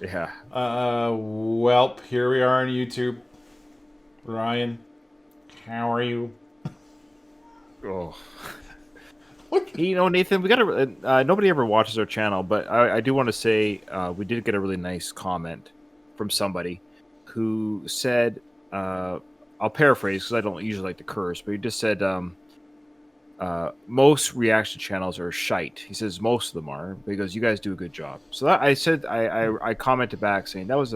Yeah. Welp, here we are on YouTube. Ryan, how are you? Oh. What? Nathan, we gotta. Nobody ever watches our channel, but I do want to say we did get a really nice comment from somebody who said, I'll paraphrase because I don't usually like to curse, but he just said, most reaction channels are shite. He says most of them are because you guys do a good job. So I said, I commented back saying that's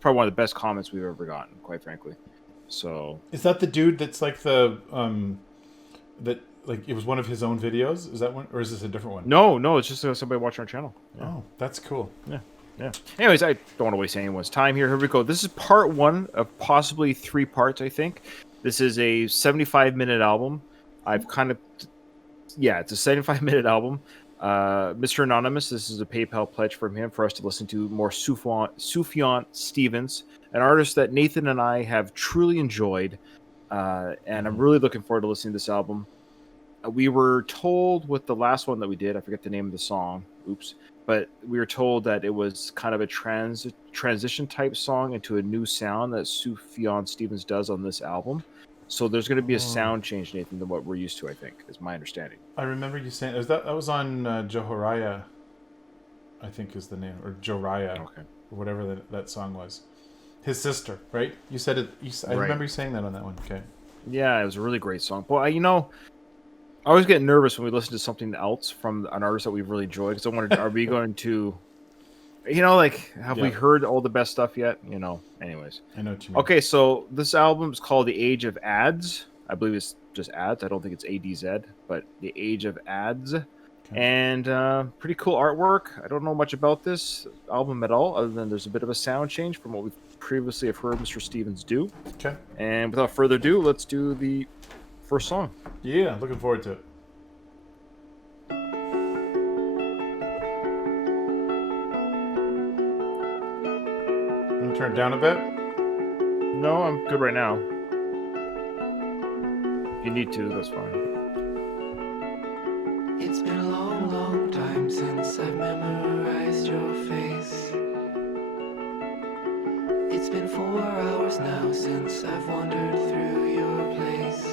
probably one of the best comments we've ever gotten, quite frankly. So Is that the dude that's like that like it was one of his own videos? Is that one, or is this a different one? no, it's just somebody watching our channel. Yeah. Oh, that's cool. Yeah. Yeah. Anyways, I don't want to waste anyone's time here. Here we go. This is part one of possibly 3 parts, I think. This is a 75-minute album. I've kind of, yeah, it's a 75-minute album. Mr. Anonymous, this is a PayPal pledge from him for us to listen to more Sufjan Stevens, an artist that Nathan and I have truly enjoyed. And I'm really looking forward to listening to this album. We were told with the last one that we did, I forget the name of the song. Oops. But we were told that it was kind of a transition type song into a new sound that Sufjan Stevens does on this album. So there's going to be a sound change, Nathan, than what we're used to, I think, is my understanding. I remember you saying that was on Johoraya, I think is the name, or Joraya, Okay. or whatever that song was. His sister, right? You said it. I remember you saying that on that one. Okay. Yeah, it was a really great song. Well, I always get nervous when we listen to something else from an artist that we've really enjoyed because I wondered, are we going to, have we heard all the best stuff yet? Anyways. I know what you mean. Okay, so this album is called The Age of Ads. I believe it's just ads. I don't think it's ADZ, but The Age of Ads. Okay. And pretty cool artwork. I don't know much about this album at all, other than there's a bit of a sound change from what we previously have heard Mr. Stevens do. Okay. And without further ado, let's do the first song. Yeah, looking forward to it. I'm gonna turn it down a bit. No, I'm good right now. If you need to, that's fine. It's been a long, long time since I've memorized your face. It's been 4 hours now since I've wandered through your place.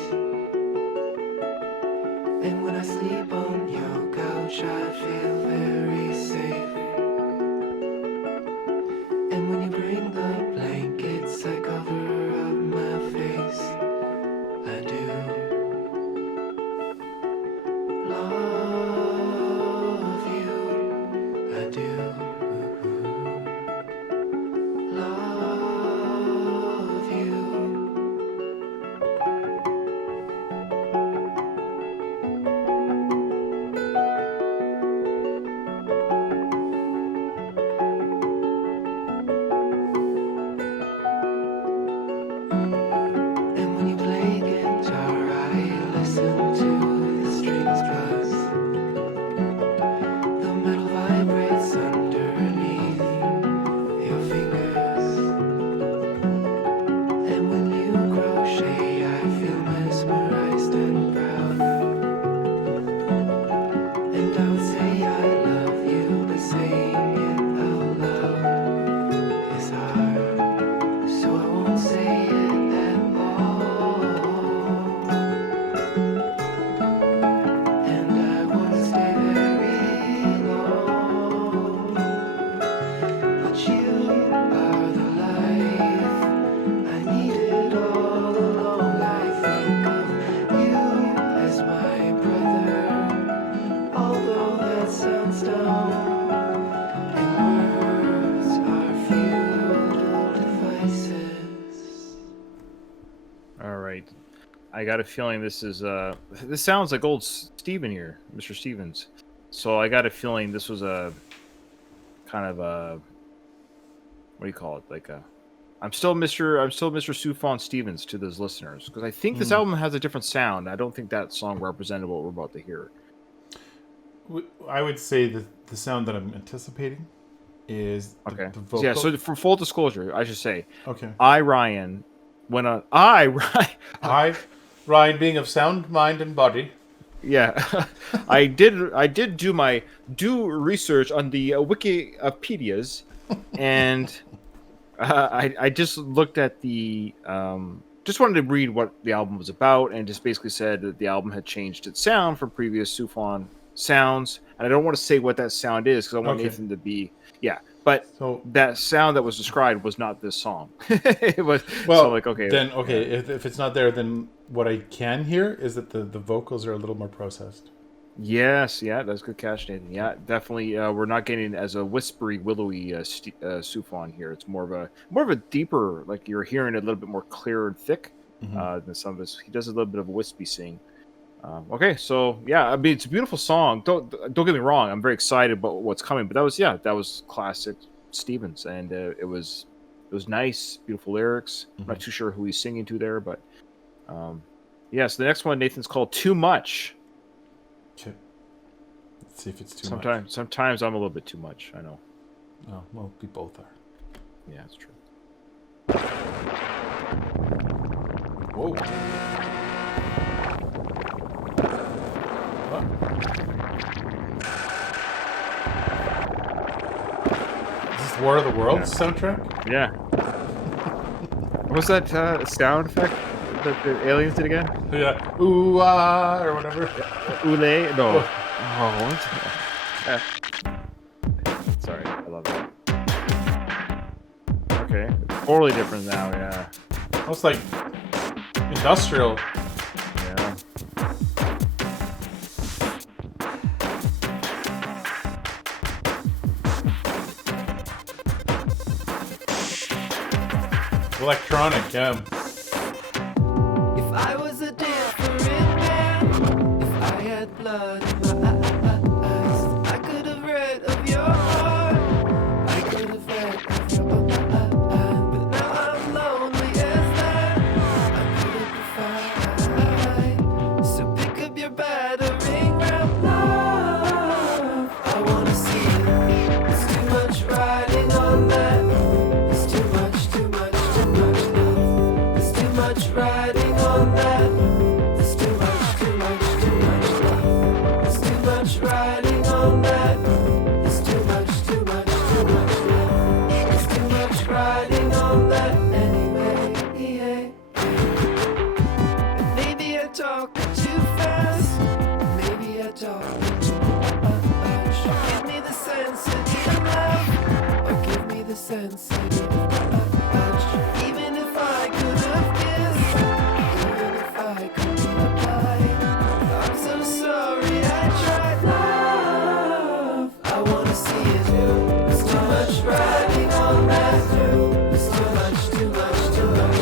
And when I sleep on your couch, I feel very safe. And when you bring the blankets, I cover up my face. I do love you. I do love you. And when you play guitar, I listen to the strings buzz. The metal vibrates underneath your fingers. And when you crochet, I feel mesmerized and proud. And I would say I love you, but saying it out loud is hard. So I won't say it at all. And I won't stay very long. But you are the life I needed all along. I think of you as my brother, although that sounds dumb. And words are futile devices. All right. I got a feeling this sounds like old Steven here, Mr. Stevens. So I got a feeling this was a kind of a, what do you call it? Like I'm still Mr. Sufjan Stevens to those listeners because I think this album has a different sound. I don't think that song represented what we're about to hear. I would say that the sound that I'm anticipating is Okay. the vocal. Yeah. So for full disclosure, I should say, Okay. Ryan, went on. Ryan. Ryan, being of sound mind and body. Yeah, I did do my due research on the Wikipedias, and I just looked at the just wanted to read what the album was about, and just basically said that the album had changed its sound from previous Sufjan sounds, and I don't want to say what that sound is because I want Okay. Nathan to be but So that sound that was described was not this song. It was well, so like okay, then okay. If it's not there, then what I can hear is that the vocals are a little more processed. Yes, yeah, that's good catch, Nathan. Yeah, definitely. We're not getting as a whispery, willowy Sufjan here. It's more of a deeper, like you're hearing it a little bit more clear and thick than some of his. He does a little bit of a wispy sing. Okay, so yeah, I mean it's a beautiful song. Don't get me wrong. I'm very excited about what's coming. But that was classic Stevens, and it was nice, beautiful lyrics. I'm not too sure who he's singing to there, but so the next one, Nathan's called "Too Much." Okay. Let's see if it's too much. Sometimes I'm a little bit too much. I know. Oh, well, we both are. Yeah, it's true. Whoa. What? Is this War of the Worlds soundtrack? Yeah. What was that sound effect that the aliens did again? Yeah. Ooh, ah, or whatever. Ule? No. Oh, what? Sorry, I love that. Okay. Totally different now, yeah. Almost like industrial. Yeah. Electronic, yeah. If I was a different man, if I had blood in my eyes, I could have read of your heart. I could have read of your mind, but now I'm lonely as that. I couldn't find. So pick up your battering ram, love. I wanna see it. It's too much riding on that. It's too much, too much, too much love. It's too much riding on that. It's too much, too much, too much love. It's too much riding on that. It's too much, too much, too much love. It's too much riding on that anyway. And maybe I talk too fast. Maybe I talk too much. Give me the sensitive love, or give me the sensitive touch. Even if I could have kissed, even if I could reply, I'm so sorry I tried. Love, I wanna see it. There's too much riding on that. There's too much, too much, too much.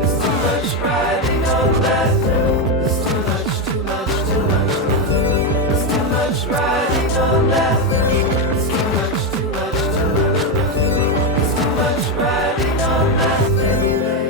There's too much riding on that. There's too much, too much, too much. There's too much riding on that. There's too much, too much, too much. There's too much riding on that anyway.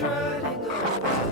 much riding away.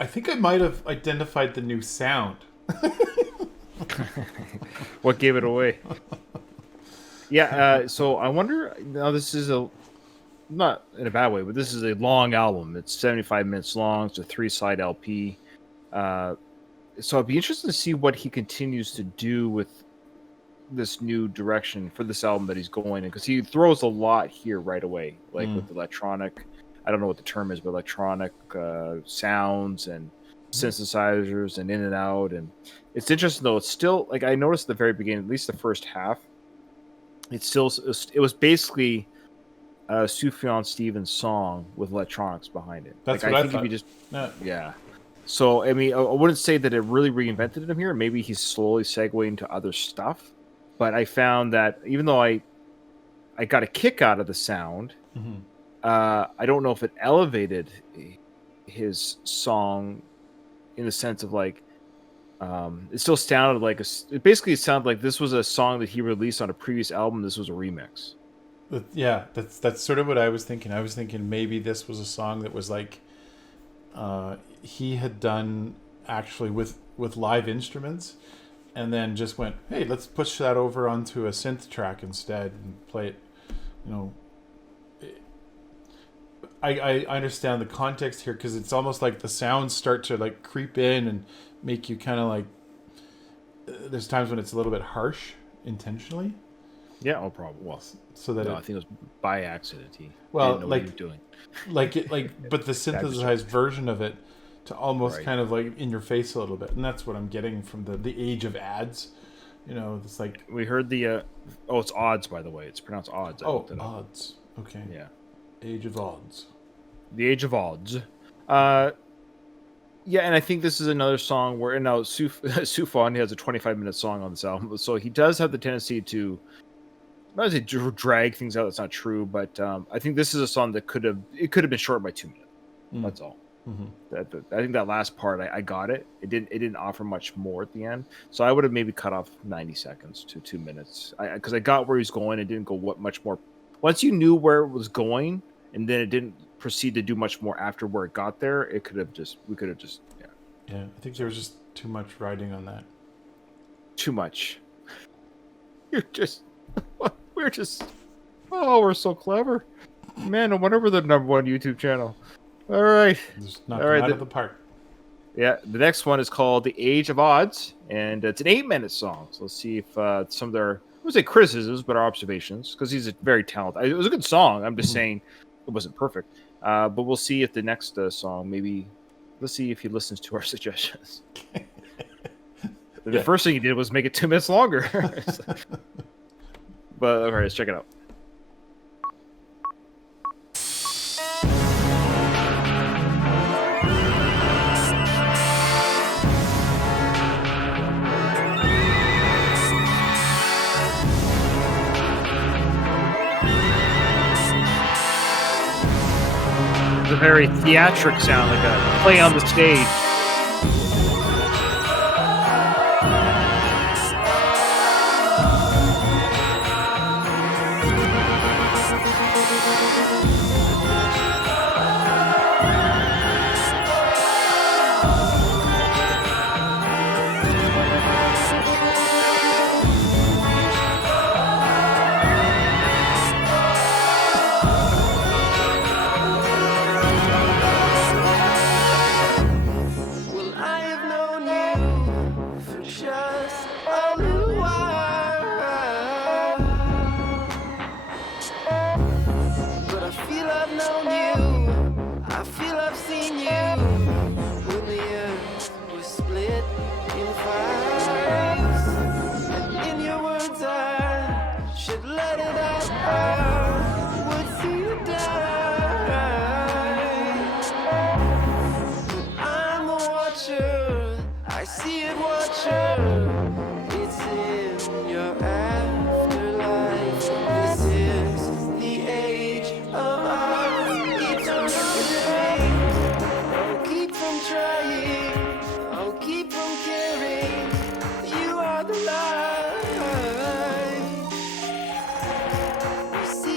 I think I might have identified the new sound. What gave it away? Yeah, so I wonder. Now this is not in a bad way, but this is a long album. It's 75 minutes long. It's a 3-side LP. So I'd be interested to see what he continues to do with this new direction for this album that he's going in, because he throws a lot here right away, like with electronic. I don't know what the term is, but electronic sounds and synthesizers and in and out. And it's interesting though. It's still like I noticed at the very beginning, at least the first half. It was basically a Sufjan Stevens song with electronics behind it. That's like, what I think thought. if you just yeah. So I mean, I wouldn't say that it really reinvented him here. Maybe he's slowly segueing to other stuff. But I found that even though I got a kick out of the sound, I don't know if it elevated his song in the sense of like it still sounded like it basically sounded like this was a song that he released on a previous album. This was a remix. Yeah, that's sort of what I was thinking. I was thinking maybe this was a song that was like he had done actually with live instruments, and then just went, hey, let's push that over onto a synth track instead and play it. You know, I understand the context here, because it's almost like the sounds start to like creep in and make you kind of like. There's times when it's a little bit harsh intentionally. Yeah, no problem. Well, so that I think it was by accident. He well, didn't know like what he was doing. but the synthesized version of it to almost Right. kind of like in your face a little bit, and that's what I'm getting from the age of ads. You know, it's like We heard the it's odds, by the way. It's pronounced odds. I looked it up. odds. Okay. Yeah. Age of odds. The Age of Odds. Yeah, and I think this is another song where now Sufjan has a 25-minute song on this album, so he does have the tendency to not to drag things out. That's not true, but I think this is a song that could have been short by 2 minutes. That's all. I think that last part I got it. It didn't offer much more at the end, so I would have maybe cut off 90 seconds to 2 minutes. Because I got where he's going, it didn't go much more. Once you knew where it was going, and then it didn't proceed to do much more after where it got there, we could have just Yeah, I think there was just too much riding on that. too much. We're just we're so clever, man. No wonder we're the #1 YouTube channel. All right. Just knocked All right, out of the park. Yeah, the next one is called "The Age of Odds," and it's an 8-minute song. So let's see if some of their, I would say criticisms, but our observations, because he's a very talented. It was a good song. I'm just saying it wasn't perfect. But we'll see if the next song, maybe, let's see if he listens to our suggestions. The first thing he did was make it 2 minutes longer. But all right, let's check it out. A very theatric sound, like a play on the stage. Well, I have known you for just a little while, but I feel I've known you. I feel I've seen you when the earth was split in five. And in your words, I should let it out. I would see you die. I'm a watcher, I see it, watcher. It's in your afterlife. This is the age of our eternity. Oh, keep from trying, oh, keep from caring. You are the light. We see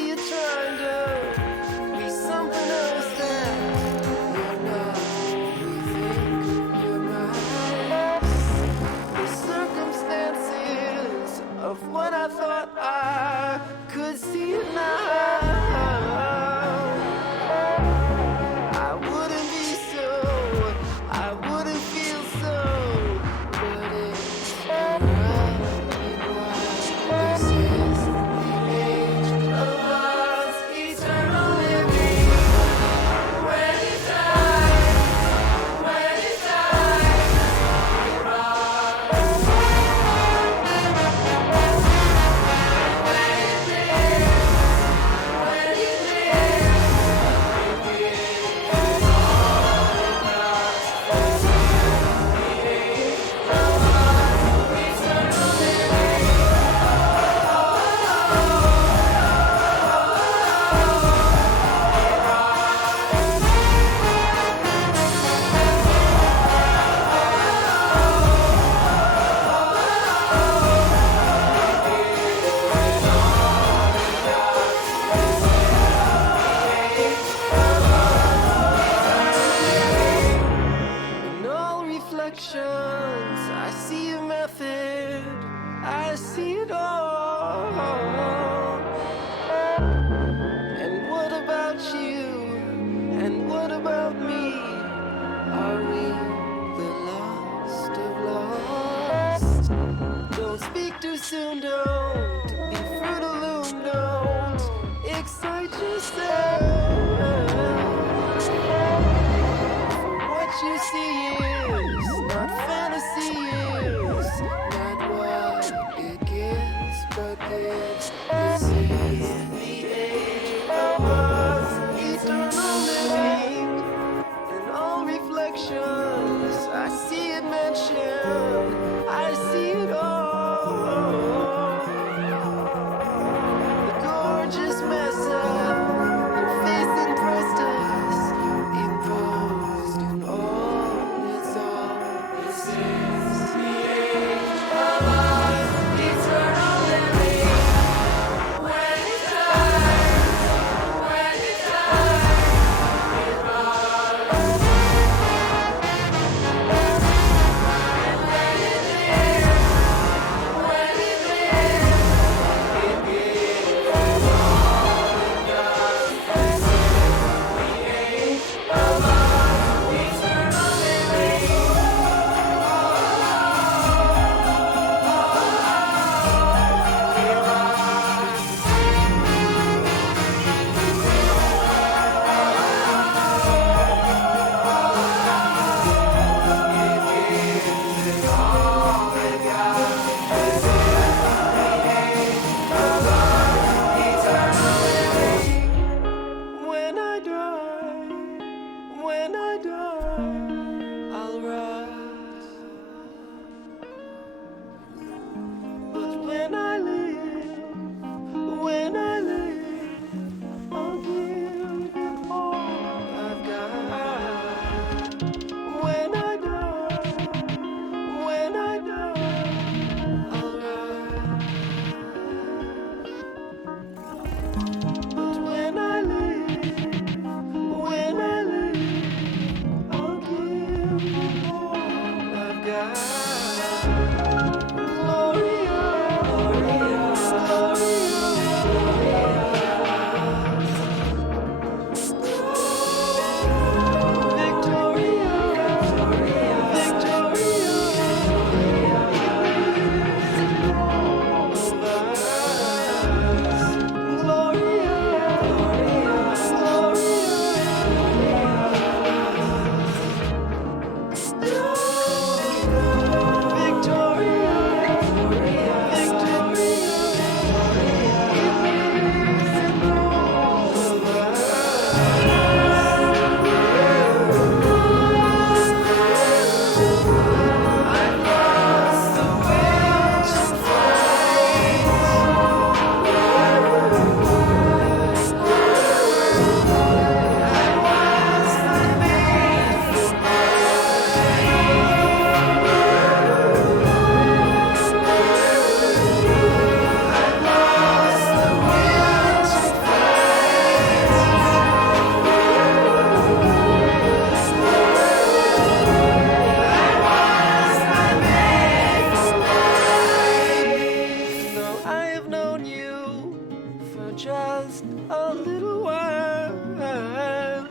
just a little while.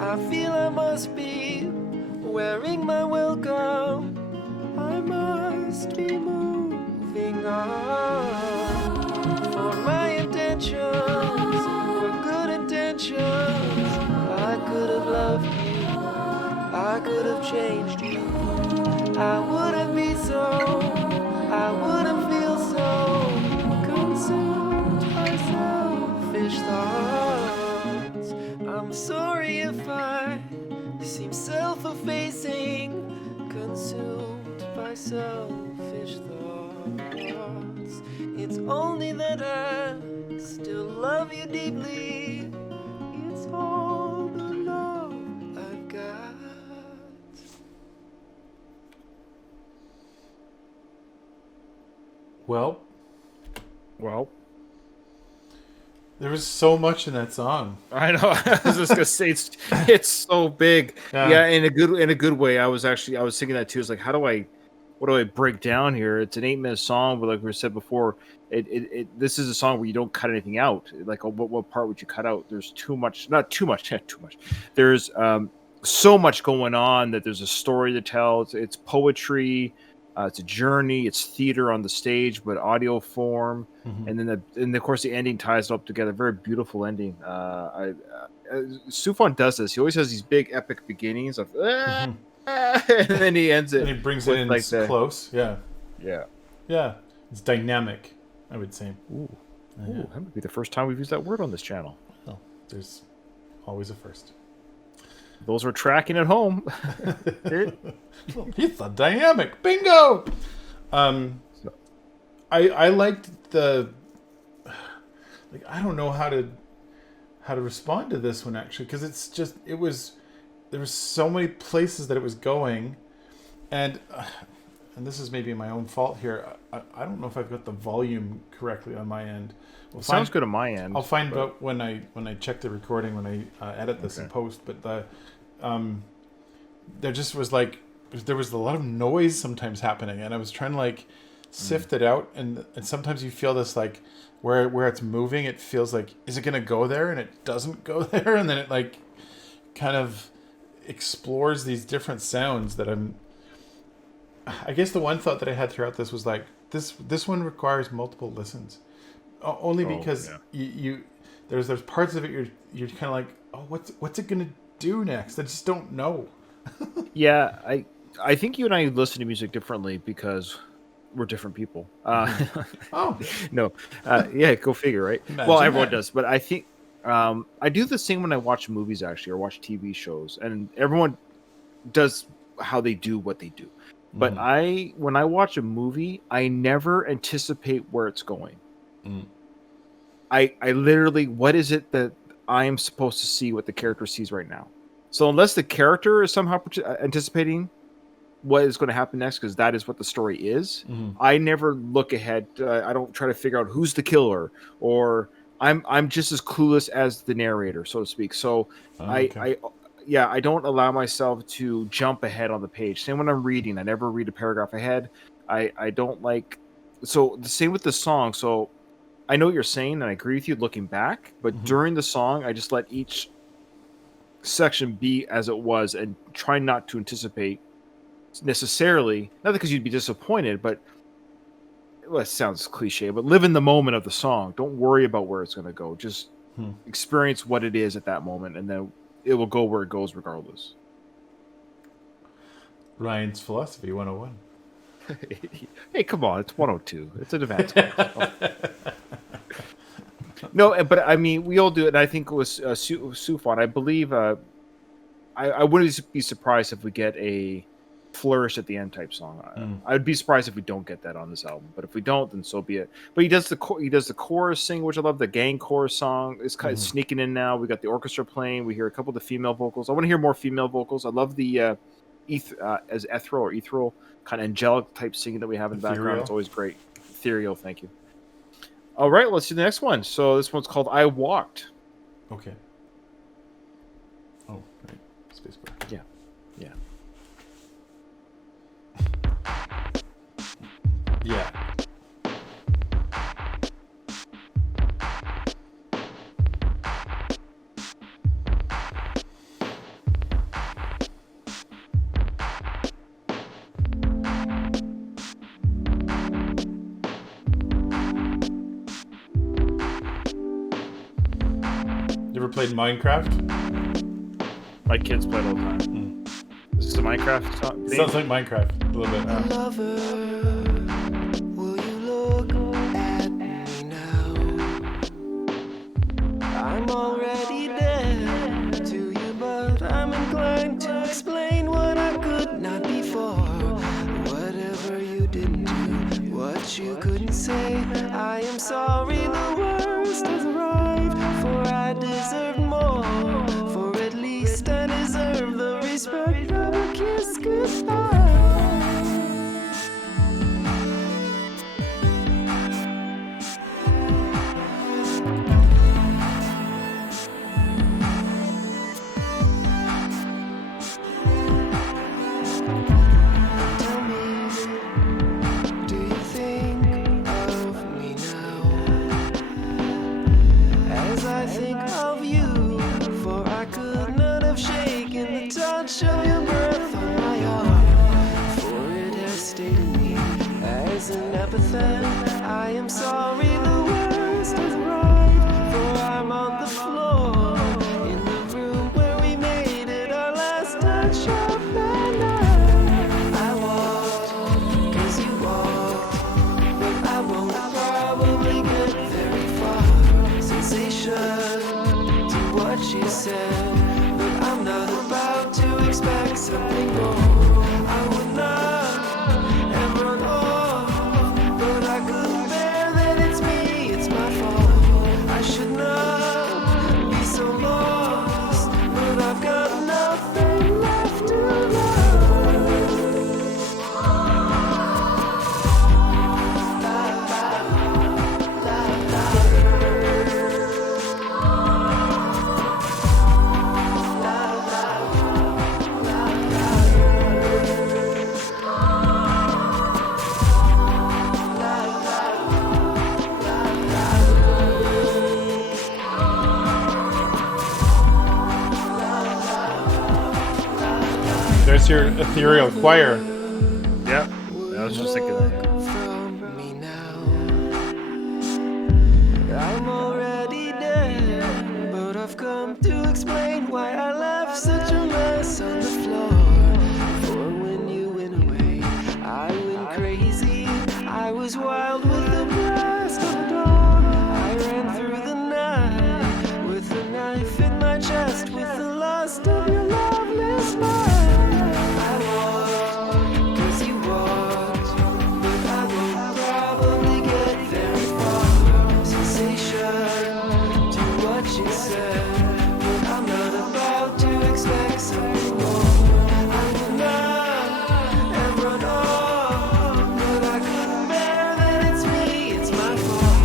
I feel I must be wearing my welcome. I must be moving on. For my intentions were good intentions. I could have loved you, I could have changed you. I wouldn't be so, I wouldn't feel so consumed by selfish thoughts. I'm sorry if I seem self-effacing, consumed by selfish thoughts. It's only that I still love you deeply. It's all the love I've got. Well, there was so much in that song. I know. I was just gonna say it's so big. Yeah, in a good way. I was thinking that too. It's like, what do I break down here? It's an 8-minute song, but like we said before, this is a song where you don't cut anything out. Like, what part would you cut out? There's too much, not too much, too much. There's so much going on that there's a story to tell. It's poetry. It's a journey. It's theater on the stage, but audio form. Mm-hmm. And then, of course, the ending ties it up together. Very beautiful ending. Sufjan does this. He always has these big epic beginnings of, and then he ends it. And he brings it in like close. Yeah. It's dynamic, I would say. Ooh, that would be the first time we've used that word on this channel. Well, there's always a first. Those were tracking at home. He's a dynamic. Bingo. I liked the. Like, I don't know how to respond to this one actually, because there was so many places that it was going, and this is maybe my own fault here. I don't know if I've got the volume correctly on my end. Sounds good on my end. I'll find out when I check the recording, when I edit this in post. But there just was like, there was a lot of noise sometimes happening, and I was trying to like sift it out, and sometimes you feel this like where it's moving, it feels like, is it gonna go there, and it doesn't go there, and then it like kind of explores these different sounds that I guess the one thought that I had throughout this was like, this one requires multiple listens, only because you there's parts of it you're kind of like, oh, what's it gonna do next? I just don't know. Yeah, I think you and I listen to music differently because we're different people. Oh no, yeah, go figure, right? Imagine well, everyone that. does, but I think I do the same when I watch movies actually, or watch TV shows, and everyone does how they do what they do. But when I watch a movie, I never anticipate where it's going. I literally, what is it that I am supposed to see what the character sees right now? So unless the character is somehow anticipating what is going to happen next, because that is what the story is, I never look ahead. I don't try to figure out who's the killer, or I'm just as clueless as the narrator, so to speak. So I don't allow myself to jump ahead on the page. Same when I'm reading. I never read a paragraph ahead. I don't like... So the same with the song. So I know what you're saying, and I agree with you looking back, but during the song, I just let each section be as it was and try not to anticipate necessarily, not because you'd be disappointed, but well, it sounds cliche, but live in the moment of the song. Don't worry about where it's going to go. Just experience what it is at that moment, and then it will go where it goes regardless. Ryan's Philosophy 101. Hey, come on. It's 102. It's an advanced course. No, but I mean, we all do it. And I think it was Sufjan. I believe I wouldn't be surprised if we get a flourish at the end type song. I'd be surprised if we don't get that on this album. But if we don't, then so be it. But he does the chorus sing, which I love. The gang chorus song is kind of sneaking in now. We got the orchestra playing. We hear a couple of the female vocals. I want to hear more female vocals. I love the ethereal kind of angelic type singing that we have in the background. It's always great. Ethereal, thank you. All right, let's do the next one. So this one's called I Walked. Okay. Oh, right. Spacebar. Yeah. Yeah. ever played Minecraft? My kids play it all the time. Is this a Minecraft song? It sounds like Minecraft a little bit. Lover, will you look at me now? I'm already dead to you, but I'm inclined to explain what I could not before. Whatever you didn't do, what you couldn't say, I am sorry the worst has arrived, for I deserve more, for at least I deserve the respect of a kiss goodbye. Tell me, do you think of me now as I think of you? For I could not have shaken the touch of your breath on my arm, for it has stayed in me as an epithet. I am sorry the worst is right, for I'm on the floor in the room where we made it our last touch of the night. I walked, 'cause you walked, but I won't probably get very far. Sensation to what she said, but I'm not about to expect something more. I would not have run off, but I couldn't bear that it's me, it's my fault. I should not be so lost, but I've got nothing left to love. There's your ethereal choir. Yeah. I was just thinking that. From me now, I'm already dead, but I've come to explain why I left such a mess on the floor. For when you went away, I went crazy. I was wild with the blast of a dog. I ran through the night with a knife in my chest, with the lust of your loveless smile. I walked, 'cause you walked, but I won't probably get very far. Sensation to what you said, but I'm not about to expect something more. I would not have run off, but I couldn't bear that it's me, it's my fault.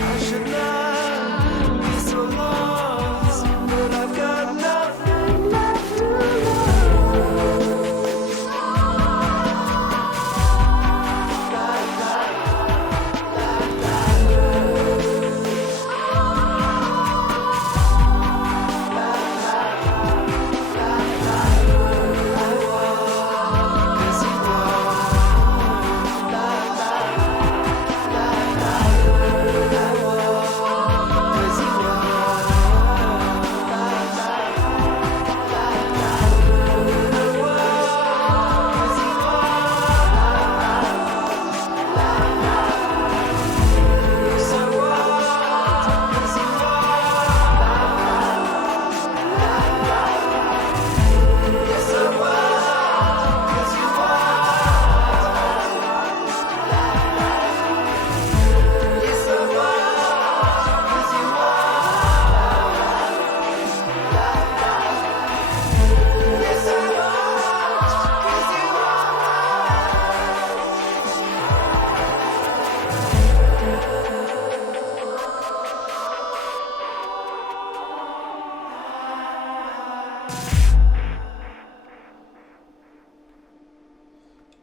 I should not be so lost, but I've got nothing left to love.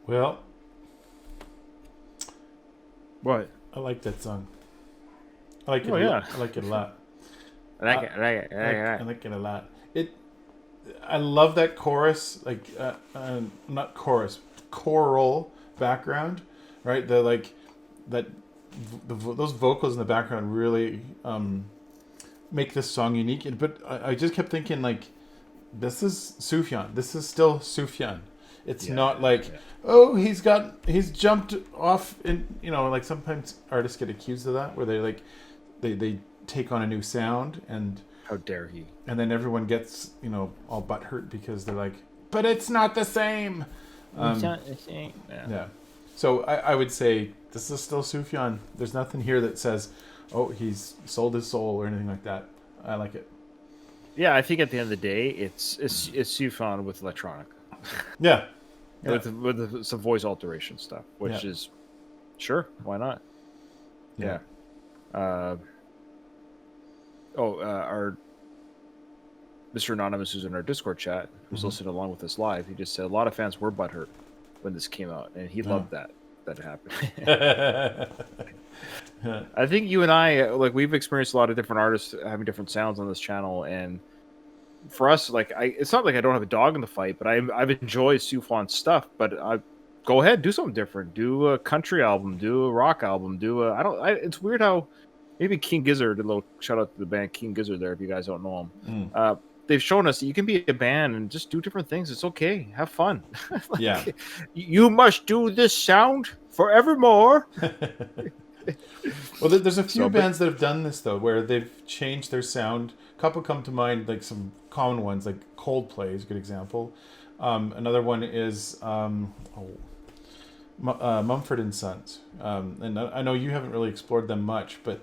Well, What? I like that song. I like it. Oh, yeah. I like it a lot. I like it. I like it. I like it. I like it a lot. I love that chorus, like not chorus, choral background, right? Those vocals in the background really make this song unique. But I just kept thinking, like, this is Sufjan. This is still Sufjan. It's not like, oh, he's jumped off. In, you know, like sometimes artists get accused of that, where they like they take on a new sound, and how dare he? And then everyone gets, you know, all butthurt because they're like, but it's not the same. It's not the same. Yeah. So I would say this is still Sufjan. There's nothing here that says, oh, he's sold his soul or anything like that. I like it. Yeah, I think at the end of the day, it's Sufjan with electronic. Yeah. With some voice alteration stuff, which is sure, why not? Yeah. Our Mr. Anonymous, who's in our Discord chat, who's listening along with us live, he just said a lot of fans were butthurt when this came out, and he loved that happened. I think you and I, like, we've experienced a lot of different artists having different sounds on this channel, and for us, like, it's not like I don't have a dog in the fight, but I've enjoyed Sufjan's stuff. But go ahead, do something different. Do a country album, do a rock album, it's weird how maybe King Gizzard, a little shout out to the band King Gizzard there if you guys don't know him. They've shown us that you can be a band and just do different things. It's okay. Have fun. Like, you must do this sound forevermore. Well, there's a few bands that have done this, though, where they've changed their sound. A couple come to mind, like some common ones, like Coldplay is a good example. Another one is Mumford and Sons. And I know you haven't really explored them much, but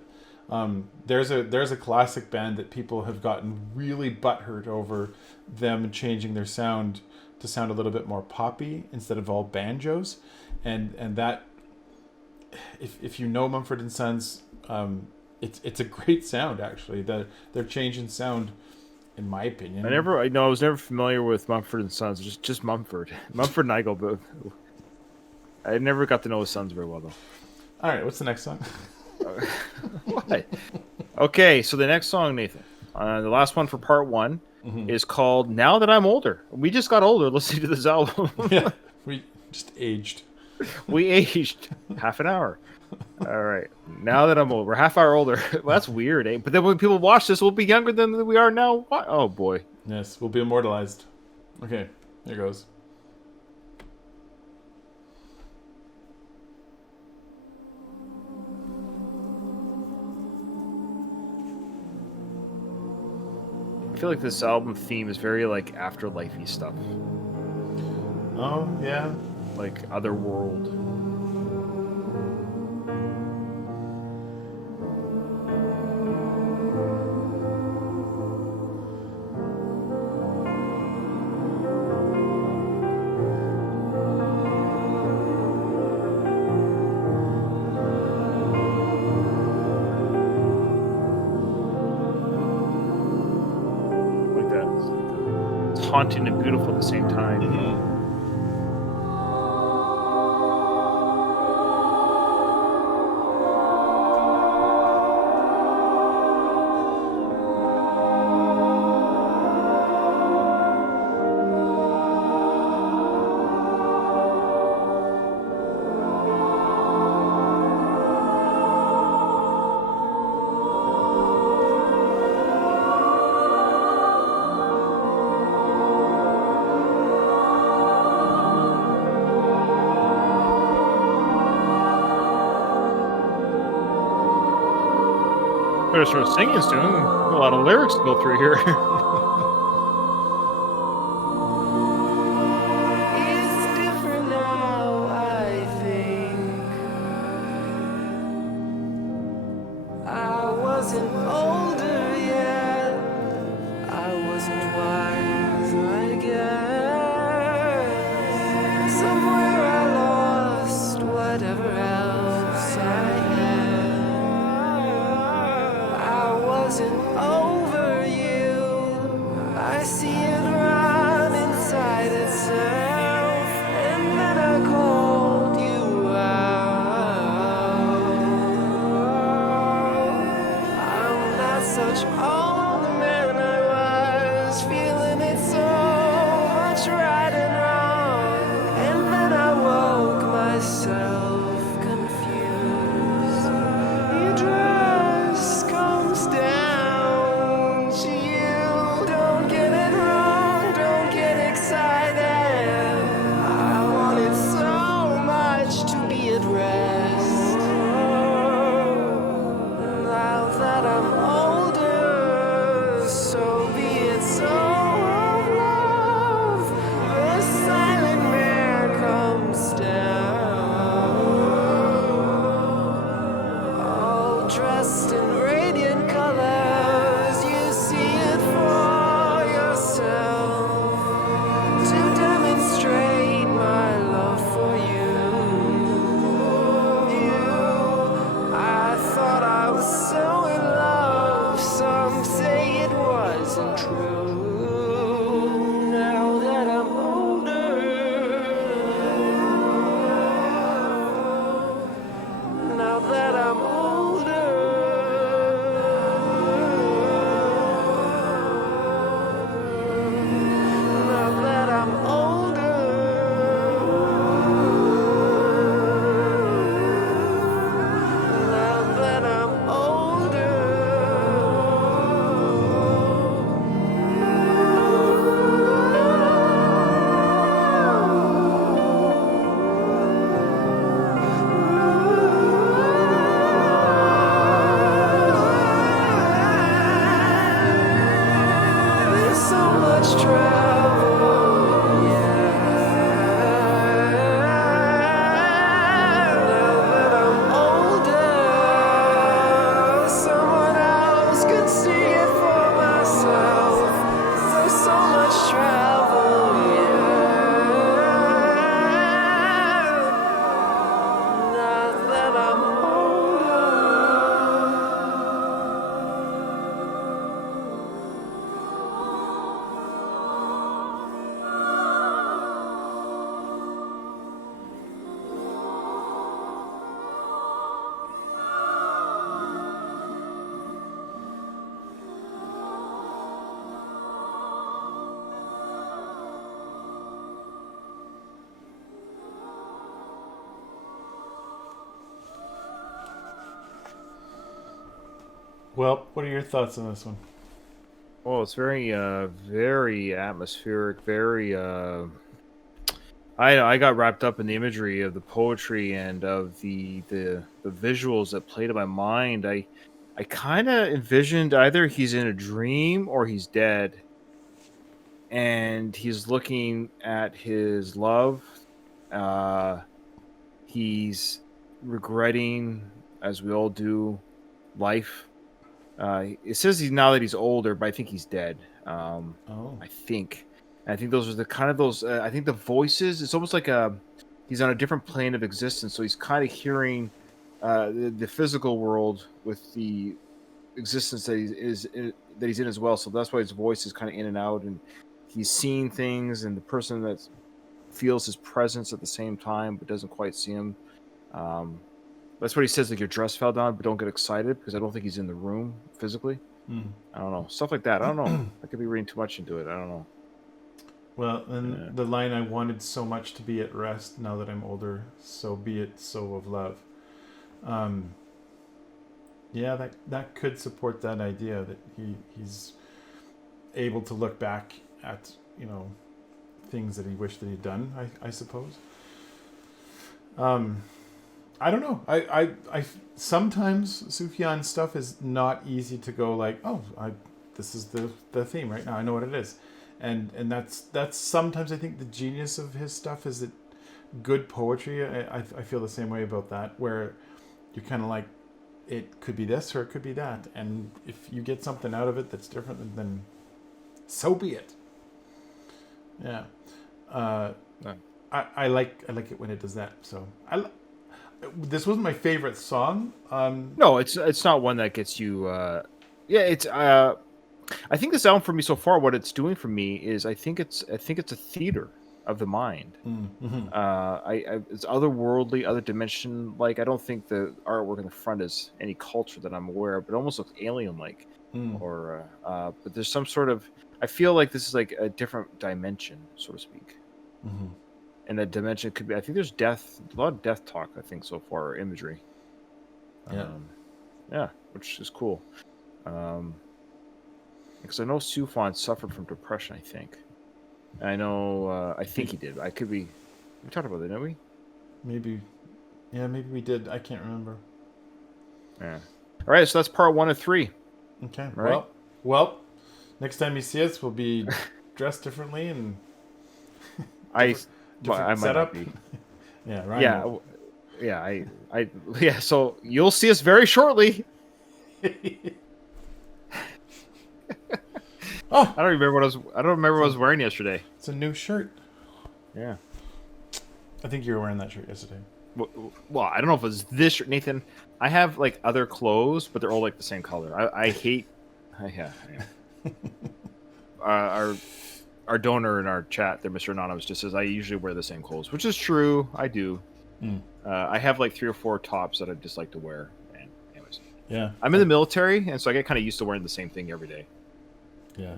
there's a classic band that people have gotten really butthurt over them changing their sound to sound a little bit more poppy instead of all banjos, and that if you know Mumford and Sons, it's a great sound actually. They're changing sound, in my opinion. I was never familiar with Mumford and Sons. Just Mumford and I go both. I never got to know his sons very well though. All right, what's the next song? What? Okay, so the next song, Nathan, the last one for part one, is called "Now That I'm Older." We just got older listening to this album. Yeah, we just aged. We aged half an hour. All right, now that I'm older, we're half hour older. Well, that's weird, eh? But then when people watch this, we'll be younger than we are now. What? Oh boy. Yes, we'll be immortalized. Okay, here goes. I feel like this album theme is very like afterlife-y stuff. Oh yeah, like Otherworld. Haunting and beautiful at the same time. Better start singing soon. A lot of lyrics to go through here. It's different now, I think. I wasn't older yet. I wasn't wise, I guess. Somewhere I lost whatever else I had. Wasn't over you. I see it run inside itself, and then I called you out. I'm not such old man I was, feeling it so much right and wrong, and then I woke myself confused. Your dress comes down. dressed in radiant colors. You see it for yourself to demonstrate my love for you. I thought I was so in love. Some say it wasn't true. Now that I'm older, now that I'm older, now that I'm older, now that I'm older. There's so much travel, yeah. Now that I'm older, someone else could see it for myself. There's so much travel, yeah. Now that I'm older. Well, what are your thoughts on this one? Well, it's very atmospheric. Very. I got wrapped up in the imagery of the poetry and of the visuals that played in my mind. I kind of envisioned either he's in a dream or he's dead, and he's looking at his love. He's regretting, as we all do, life. It says he's now that he's older, but I think he's dead. Oh. I think. And I think those are the kind of those. I think the voices. It's almost like he's on a different plane of existence. So he's kind of hearing the physical world with the existence that he's in as well. So that's why his voice is kind of in and out, and he's seeing things, and the person that feels his presence at the same time but doesn't quite see him. That's what he says, like your dress fell down, but don't get excited, because I don't think he's in the room physically. I don't know. Stuff like that. I don't know. I could be reading too much into it. I don't know. Well, and the line, I wanted so much to be at rest, now that I'm older, so be it so of love. Yeah, that could support that idea that he's able to look back at, things that he wished that he'd done, I suppose. I don't know. I sometimes Sufjan stuff is not easy to go like, this is the theme right now. I know what it is, and that's sometimes I think the genius of his stuff is that good poetry. I feel the same way about that, where you're kind of like, it could be this or it could be that, and if you get something out of it that's different, then so be it. Yeah. I like it when it does that. So this wasn't my favorite song. No, it's not one that gets you. It's. I think this album for me so far, what it's doing for me is I think it's a theater of the mind. Mm-hmm. It's otherworldly, other dimension. Like, I don't think the artwork in the front is any culture that I'm aware of, but it almost looks alien-like. Or but there's some sort of. I feel like this is like a different dimension, so to speak. Mm-hmm. And that dimension could be. I think there's a lot of death talk. I think so far, or imagery. Yeah, which is cool. Because I know Sufjan suffered from depression. I think. I know. I think he did. I could be. We talked about that, didn't we? Maybe. Yeah, maybe we did. I can't remember. Yeah. All right. So that's part 1 of 3. Okay. All right. Well. Next time you see us, we'll be dressed differently and. I might setup. not be. Yeah. Right. Yeah. So you'll see us very shortly. Oh, I don't remember what I was wearing yesterday. it's a new shirt. Yeah. I think you were wearing that shirt yesterday. Well, I don't know if it's this shirt, Nathan. I have like other clothes, but they're all like the same color. I hate. Yeah. Our donor in our chat there, Mr. Anonymous, just says I usually wear the same clothes, which is true. I do. I have like 3 or 4 tops that I just like to wear. And anyways, Yeah. I'm in the military, and so I get kind of used to wearing the same thing every day. Yeah.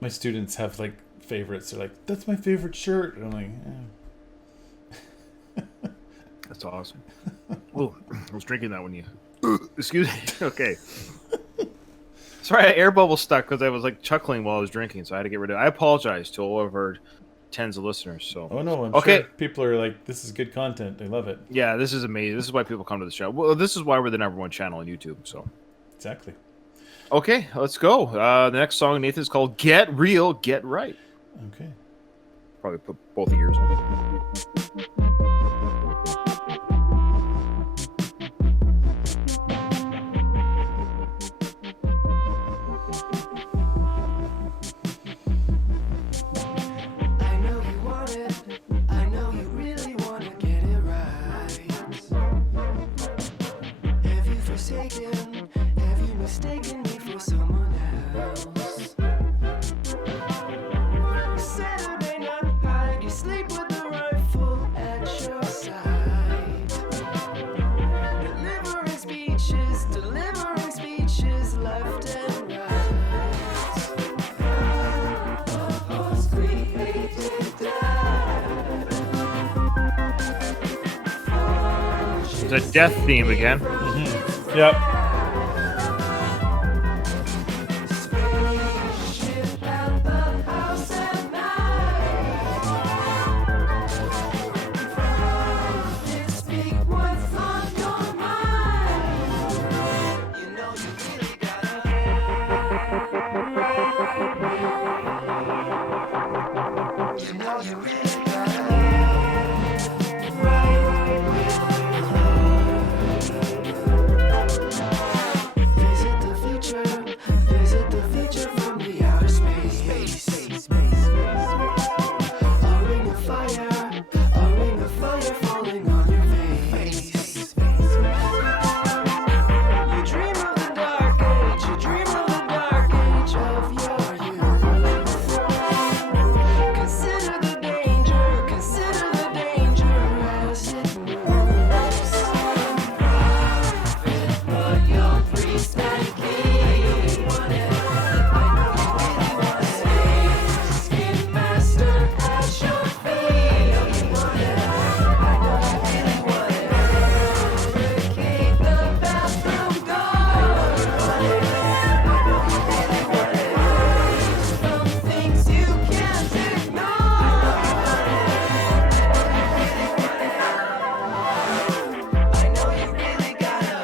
My students have like favorites. They're like, "That's my favorite shirt," and I'm like, That's awesome. Oh, I was drinking that when you. Excuse me. Okay. Sorry, air bubble stuck because I was like chuckling while I was drinking, so I had to get rid of it. I apologize to all of our tens of listeners. So. "Oh no, I'm okay. sure people are like, this is good content. They love it." Yeah, this is amazing. This is why people come to the show. Well, this is why we're the #1 channel on YouTube. So. Exactly. Okay, let's go. The next song, Nathan, is called "Get Real, Get Right." Okay. Probably put both of yours on. I know you want it. I know you really want to get it right. Have you forsaken? Have you mistaken me for someone else? Saturday night, hide you sleep with the rifle at your side. Delivering speeches left and right. It's a death theme again. Yep. Spaceship at the house at night. Prophets speak what's on your mind. You know you really gotta. You know you really gotta. Visit the future from the outer space. A ring of fire falling on your face. You dream of the dark age, of your youth. Consider the danger as it moves. But your priest and king want it. I know you really want it. Skin master at your feet. You want it. I know you really want it. Barricade the bathroom door. I know you really want it. Some things you can't ignore. I know you really gotta.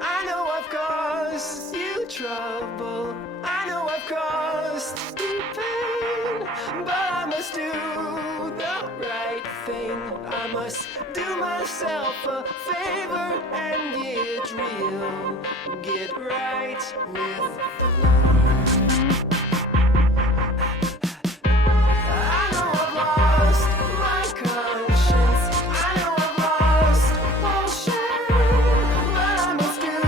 I know I've caused you trouble. I know I've caused you pain. But I must do the right thing. I must do myself a favor and get real. Get right with the Lord. I know I've lost my conscience. I know I've lost all shame. But I must do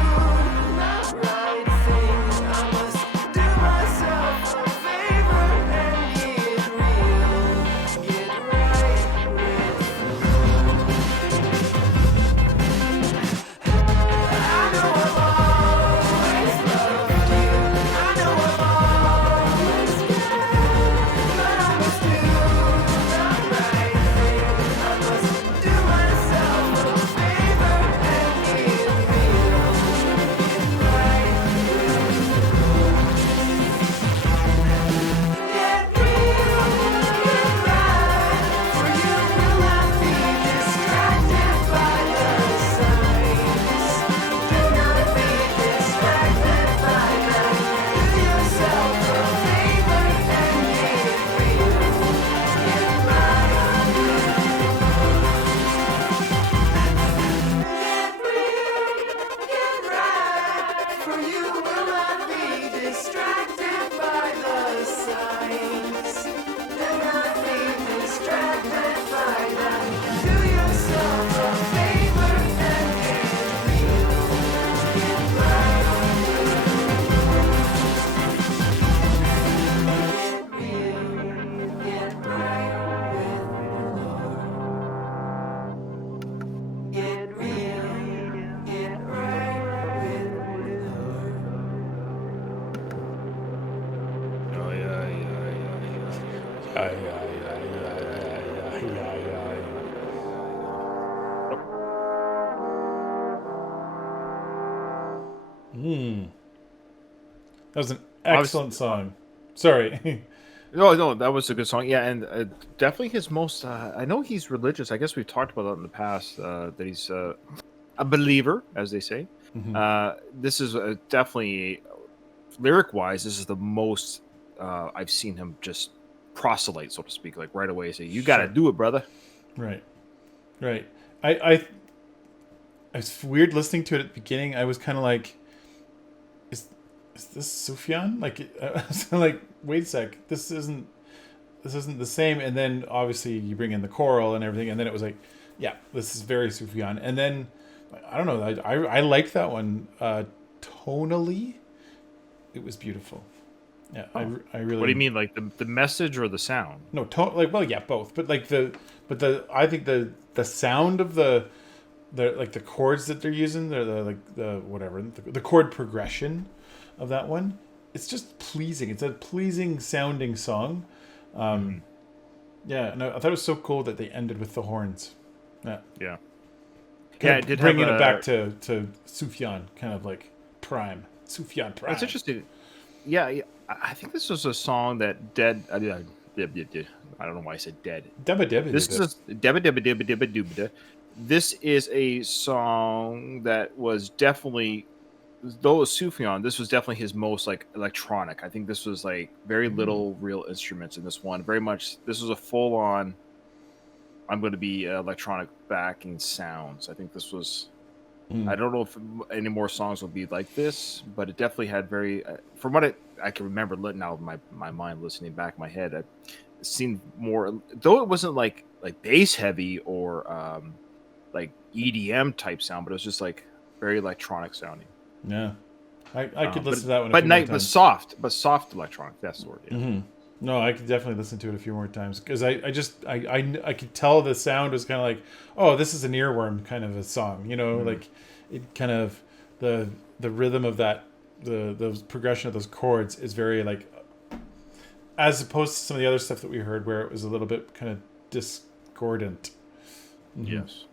the right thing. I must do myself a favor and get real. Get right with the Lord. I know I've always loved you. I That was an Obviously, excellent song. Sorry. no, that was a good song. Yeah, and definitely his most. I know he's religious. I guess we've talked about that in the past. That he's a believer, as they say. This is definitely lyric wise. This is the most I've seen him just proselyte, so to speak, like right away. Say, "You got to Sure. do it, brother." Right. Right. I it's weird listening to it at the beginning. I was kind of like, is this Sufjan? Like, I was like, wait a sec, this isn't the same. And then obviously you bring in the choral and everything, and then it was like, yeah, this is very Sufjan. And then I don't know, I liked that one tonally. It was beautiful. Yeah, I really. What do you mean, like the message or the sound? No, like, well, yeah, both. But like I think the sound of the like the chords that they're using, the chord progression of that one, it's just pleasing. It's a pleasing sounding song. Yeah, and I thought it was so cool that they ended with the horns. Yeah, Yeah, kind yeah, of it did bringing have it back to Sufjan, kind of like prime Sufjan prime. That's interesting. Yeah, yeah, I think this was a song that Dead. I don't know why I said Dead. Debba debba This debba. is a debba debba debba debba dubba. This is a song that was definitely, though it was Sufjan, this was definitely his most like electronic. I think this was like very little real instruments in this one. Very much, this was a full on. I'm going to be electronic backing sounds. I think this was. I don't know if any more songs will be like this, but it definitely had very, from what I can remember, now my mind listening back in my head, it seemed more, though it wasn't like bass heavy or like EDM type sound, but it was just like very electronic sounding. Yeah, I could listen to that one. But but soft electronic. That's the word. Yeah. No, I could definitely listen to it a few more times because I could tell the sound was kind of like, oh, this is an earworm kind of a song, like it kind of the rhythm of that the progression of those chords is very like, as opposed to some of the other stuff that we heard where it was a little bit kind of discordant. Yes.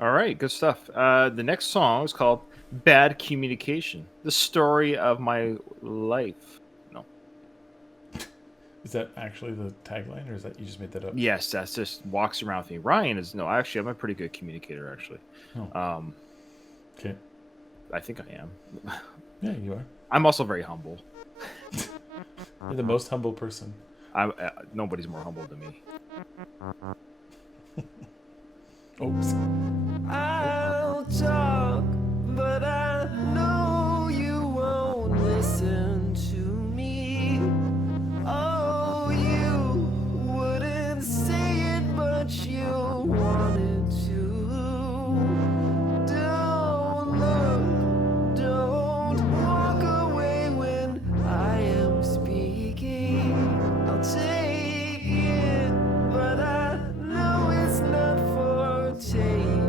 All right, good stuff. The next song is called "Bad Communication: The Story of My Life." No. Is that actually the tagline, or is that you just made that up? Yes, that's just walks around with me. Ryan is no. Actually, I'm a pretty good communicator. Actually. Oh. Okay. I think I am. Yeah, you are. I'm also very humble. You're the most humble person. Nobody's more humble than me. Oops. I'll talk, but I know you won't listen to me. Oh, you wouldn't say it, but you wanted to. Don't look, don't walk away when I am speaking. I'll take it, but I know it's not for taking.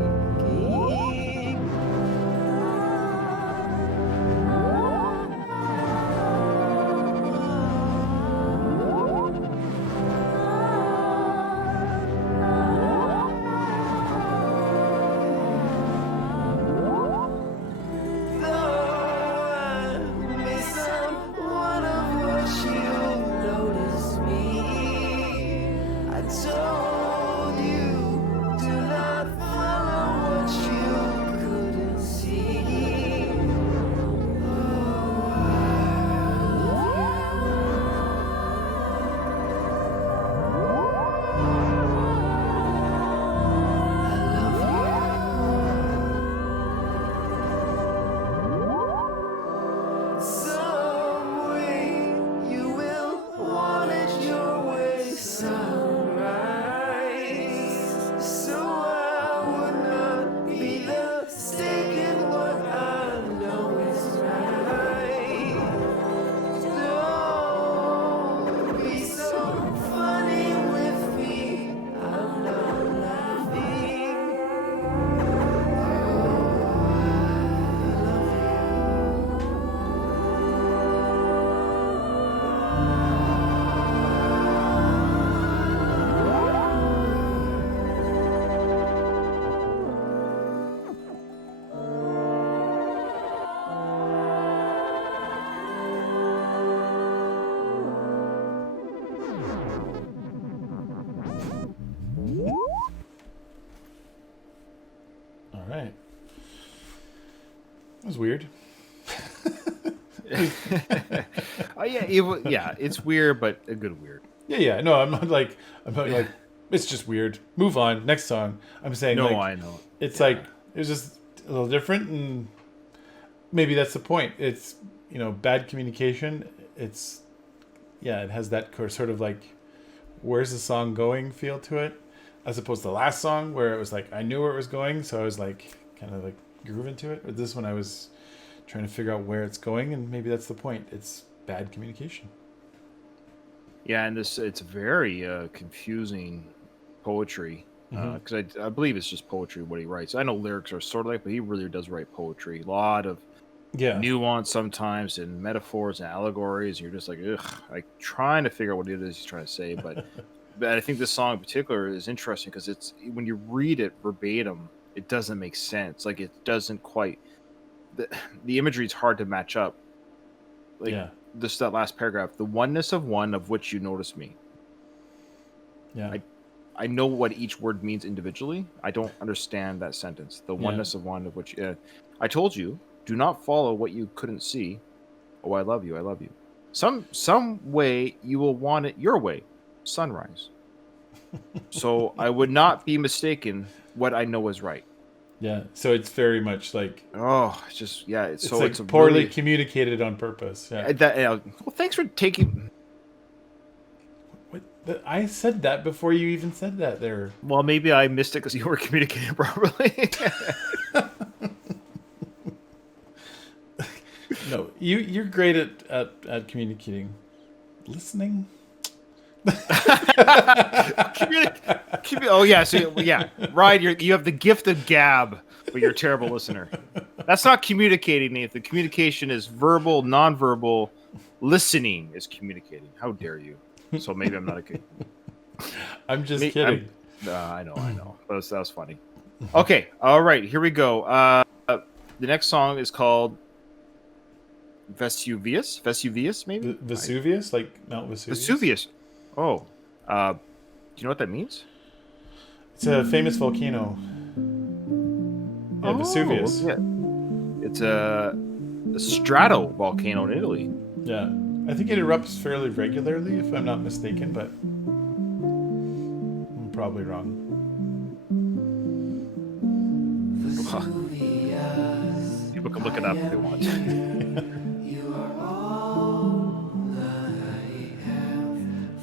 weird. Oh yeah, yeah, it's weird, but a good weird. Yeah. No, I'm not like it's just weird. Move on. Next song. I'm saying No, like I know. it's Yeah. like it was just a little different, and maybe that's the point. It's bad communication. It's it has that sort of like where's the song going feel to it, as opposed to the last song where it was like I knew where it was going, so I was like kind of like grooving to it. But this one I was trying to figure out where it's going, and maybe that's the point. It's bad communication. Yeah, and it's very confusing poetry because I believe it's just poetry what he writes. I know lyrics are sort of like, but he really does write poetry. A lot of nuance sometimes, and metaphors and allegories. And you're just like, ugh, like trying to figure out what it is he's trying to say. But but I think this song in particular is interesting because it's when you read it verbatim, it doesn't make sense. Like it doesn't quite. The imagery is hard to match up. Like this that last paragraph, the oneness of one of which you notice me. Yeah. I know what each word means individually. I don't understand that sentence. The oneness of one of which I told you, do not follow what you couldn't see. Oh, I love you. I love you. Some way you will want it your way. Sunrise. So I would not be mistaken what I know is right. Yeah, so it's very much like it's just it's like it's poorly communicated on purpose. Yeah. Well, thanks for taking. What? I said that before you even said that. There. Well, maybe I missed it because you were communicating properly. No, you're great at communicating. Listening. Oh yeah, so yeah, Ryan, you have the gift of gab, but you're a terrible listener. That's not communicating, Nathan. The communication is verbal, nonverbal. Listening is communicating. How dare you? So maybe I'm not a good. I'm just kidding. I know. But that was funny. Okay, all right, here we go. The next song is called Vesuvius. Vesuvius, maybe. Vesuvius, like Mount Vesuvius. Vesuvius. Oh, do you know what that means? It's a famous volcano. Yeah, Vesuvius. Yeah. It's a strato volcano in Italy. Yeah, I think it erupts fairly regularly, if I'm not mistaken, but I'm probably wrong. People can look it up if they want. You are all I have.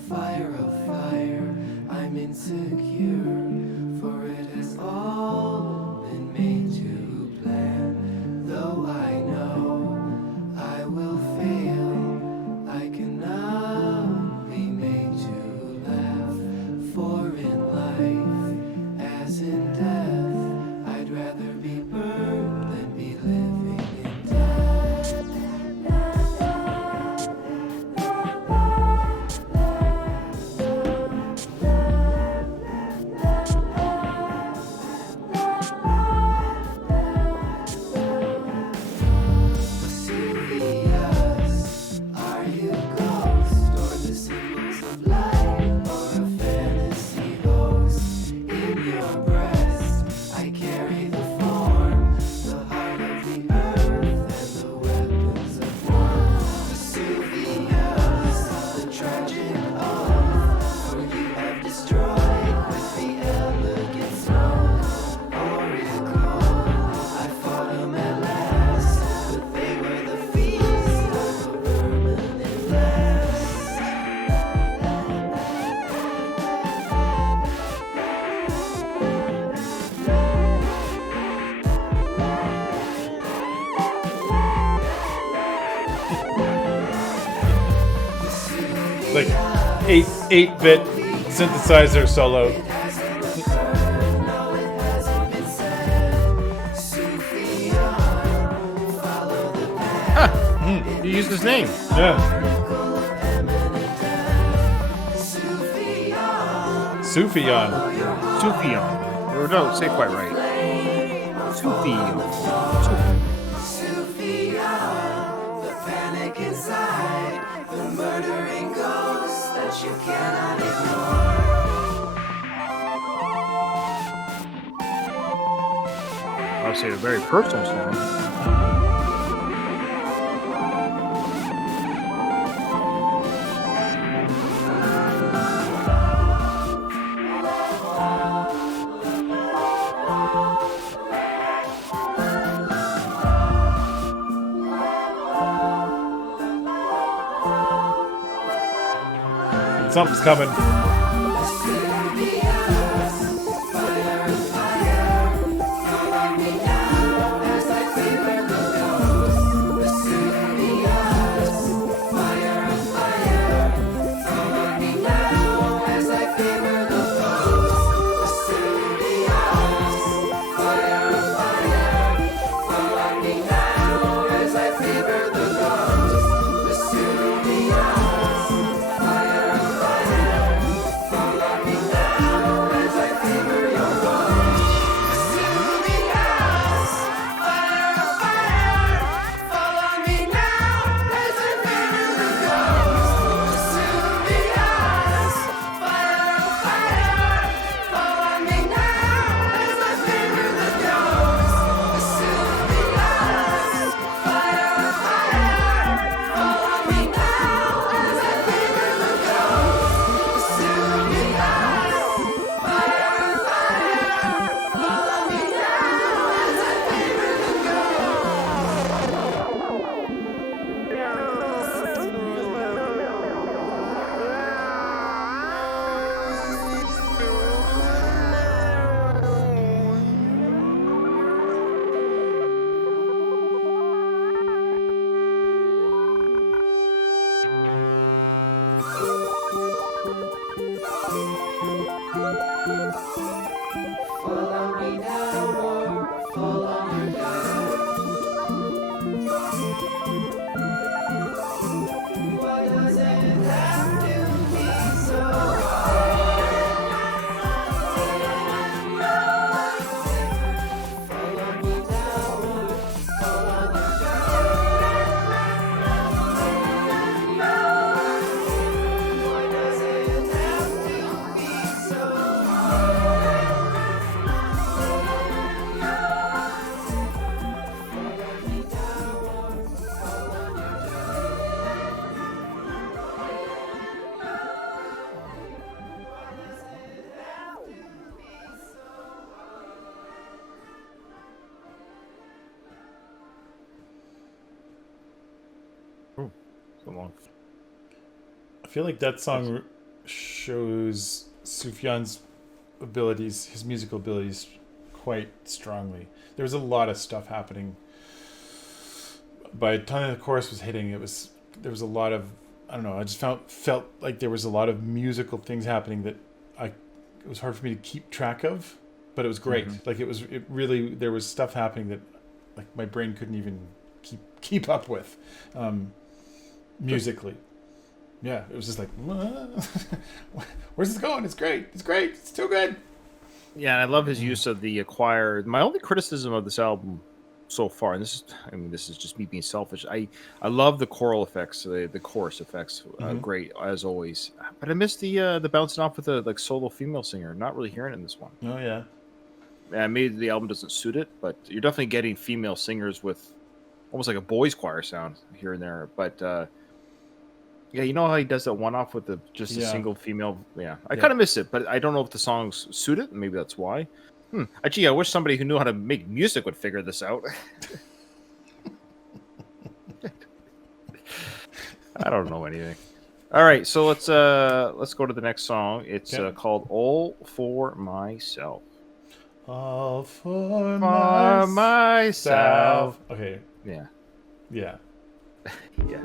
Fire of fire, I'm insecure, for it has all been made to plan. Though I know I will fail, I cannot be made to laugh. For in life, as in death, I'd rather be burned than be living in death. Vesuvius, are you ghost or the symbols of light or a fantasy host? In your breast, I carry the form, the heart of the earth and the weapons of war. Vesuvius, the tragic oath, for you have destroyed with the elegant snow. Oracle, I fought 'em at last, but they were the feast of a permanent blast. Like 8-bit synthesizer solo. You used his name. Yeah. Sufjan. Sufjan. Or no, say it quite right. Sufjan. Sufjan, the panic inside, the murdering ghost that you cannot ignore. I'll say a very personal song. Something's coming. So long. I feel like that song shows Sufjan's abilities, his musical abilities, quite strongly. There was a lot of stuff happening. By the time the chorus was hitting, there was a lot of, I don't know, I just felt like there was a lot of musical things happening that it was hard for me to keep track of, but it was great. Mm-hmm. Like it really, there was stuff happening that like my brain couldn't even keep up with, musically. Yeah, it was just like, where's this going? It's great. It's too good. Yeah, and I love his use of the choir. My only criticism of this album so far, and this is just me being selfish. I love the choral effects, the chorus effects, great as always. But I missed the bouncing off with the like solo female singer. Not really hearing it in this one. Oh yeah. Maybe the album doesn't suit it, but you're definitely getting female singers with almost like a boys' choir sound here and there. But yeah, you know how he does that one-off with a single female? Yeah, I kind of miss it, but I don't know if the songs suit it. Maybe that's why. Actually, I wish somebody who knew how to make music would figure this out. I don't know anything. All right, so let's go to the next song. It's called "All for Myself." All for myself. Okay. Yeah. Yeah. Yeah.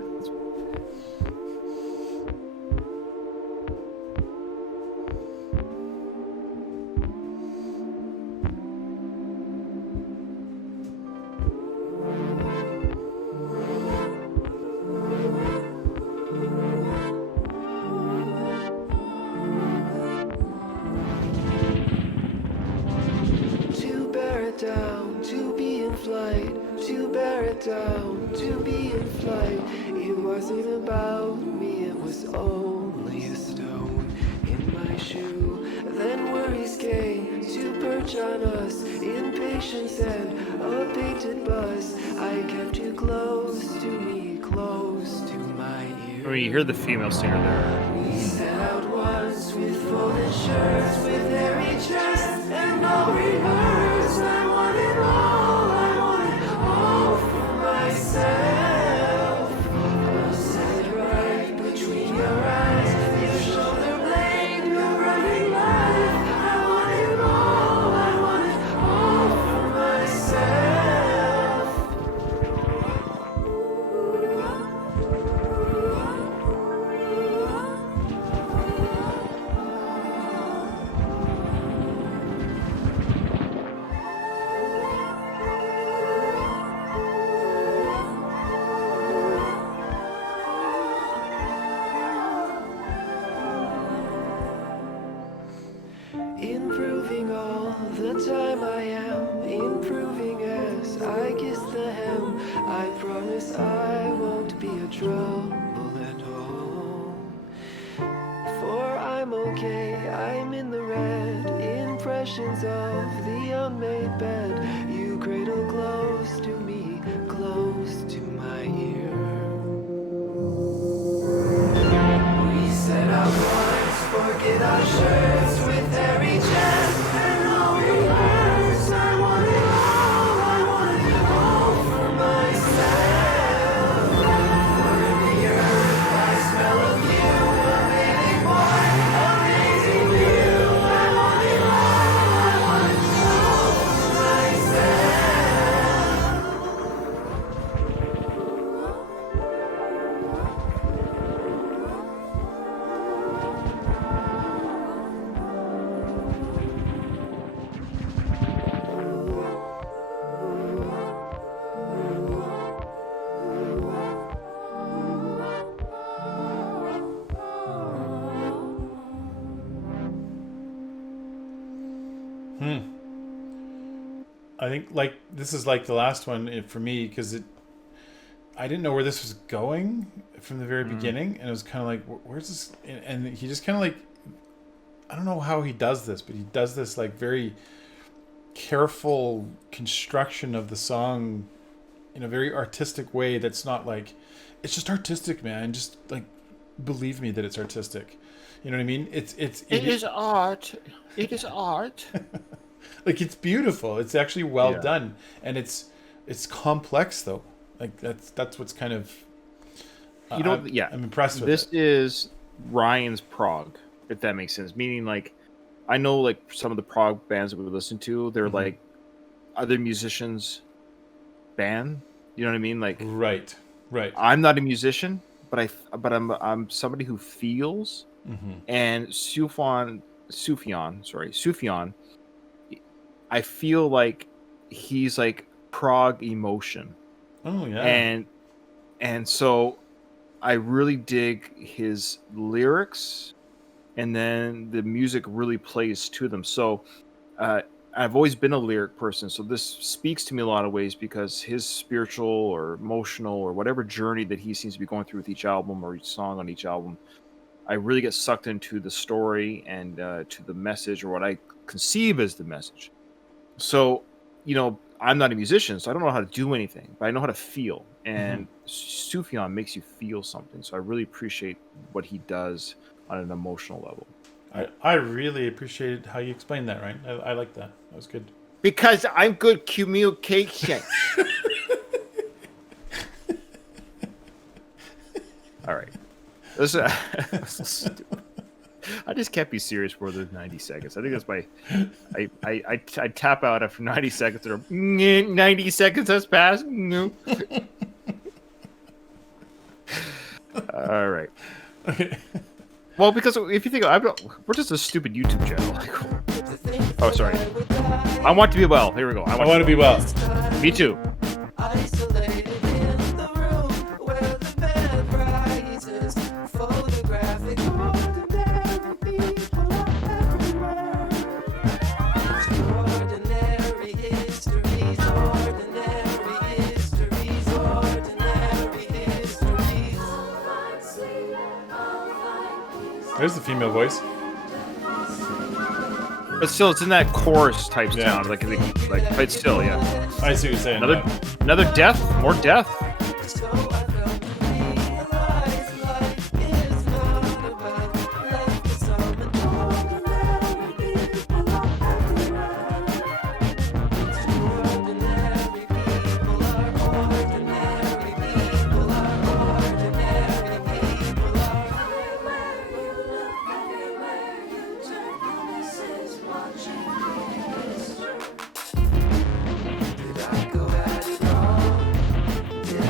Down, to be in flight, to bear it down, to be in flight. It wasn't about me, it was only a stone in my shoe. Then worries came to perch on us, impatience and a painted bus. I kept you close to me, close to my ear. I mean, you hear the female singer there. We set out once with folded shirts, with hairy chests and no reverse. I wanted all for myself. I'll set it right between your eyes, your shoulders. promise I won't be a trouble at home. For I'm okay, I'm in the red. Impressions of the unmade bed. You cradle close to me, close to my ear. We set out once, forget our shirts with hairy chests and no reverse. I want it all, I want it all for myself. For the earth, I smell of you, a baby boy, amazing view. I want it all for myself. I think like this is like the last one for me because I didn't know where this was going from the very beginning, and it was kind of like, where's this? And he just kind of like, I don't know how he does this, but he does this like very careful construction of the song in a very artistic way. That's not like, it's just artistic, man. Just like believe me that it's artistic. You know what I mean? It is art. It is art. Like it's beautiful. It's actually well done, and it's complex though. Like that's what's kind of I'm impressed with this it. is Ryan's prog, if that makes sense. Meaning, like, I know like some of the prog bands that we listen to, they're like other musicians' band. You know what I mean? Like, right. I'm not a musician, but I'm somebody who feels. And Sufjan, I feel like he's like prog emotion. Oh yeah. And so I really dig his lyrics, and then the music really plays to them. So I've always been a lyric person, so this speaks to me in a lot of ways because his spiritual or emotional or whatever journey that he seems to be going through with each album or each song on each album, I really get sucked into the story and to the message, or what I conceive as the message. So, you know, I'm not a musician, so I don't know how to do anything, but I know how to feel. And Sufjan makes you feel something. So I really appreciate what he does on an emotional level. I really appreciated how you explained that, Ryan. I like that. That was good. Because I'm good communication. All right. Listen, I just can't be serious for the 90 seconds. I think that's my... I tap out after 90 seconds. Or 90 seconds has passed. All right. Okay. Well, because if you think, we're just a stupid YouTube channel. Oh, sorry. I want to be well. Here we go. I want to be well. Me too. Isolated in the room where the bed rises, photographic ordinary people everywhere. Extraordinary histories, ordinary histories, ordinary histories. There's the female voice. But still, it's in that chorus type sound, like but still, yeah. I see what you're saying. Another death, more death. So I felt to realize life is not about left for some ordinary people are everywhere. Extraordinary people are ordinary people are ordinary people are everywhere you look, everywhere you turn. This is watching history. Did I go at it wrong? Did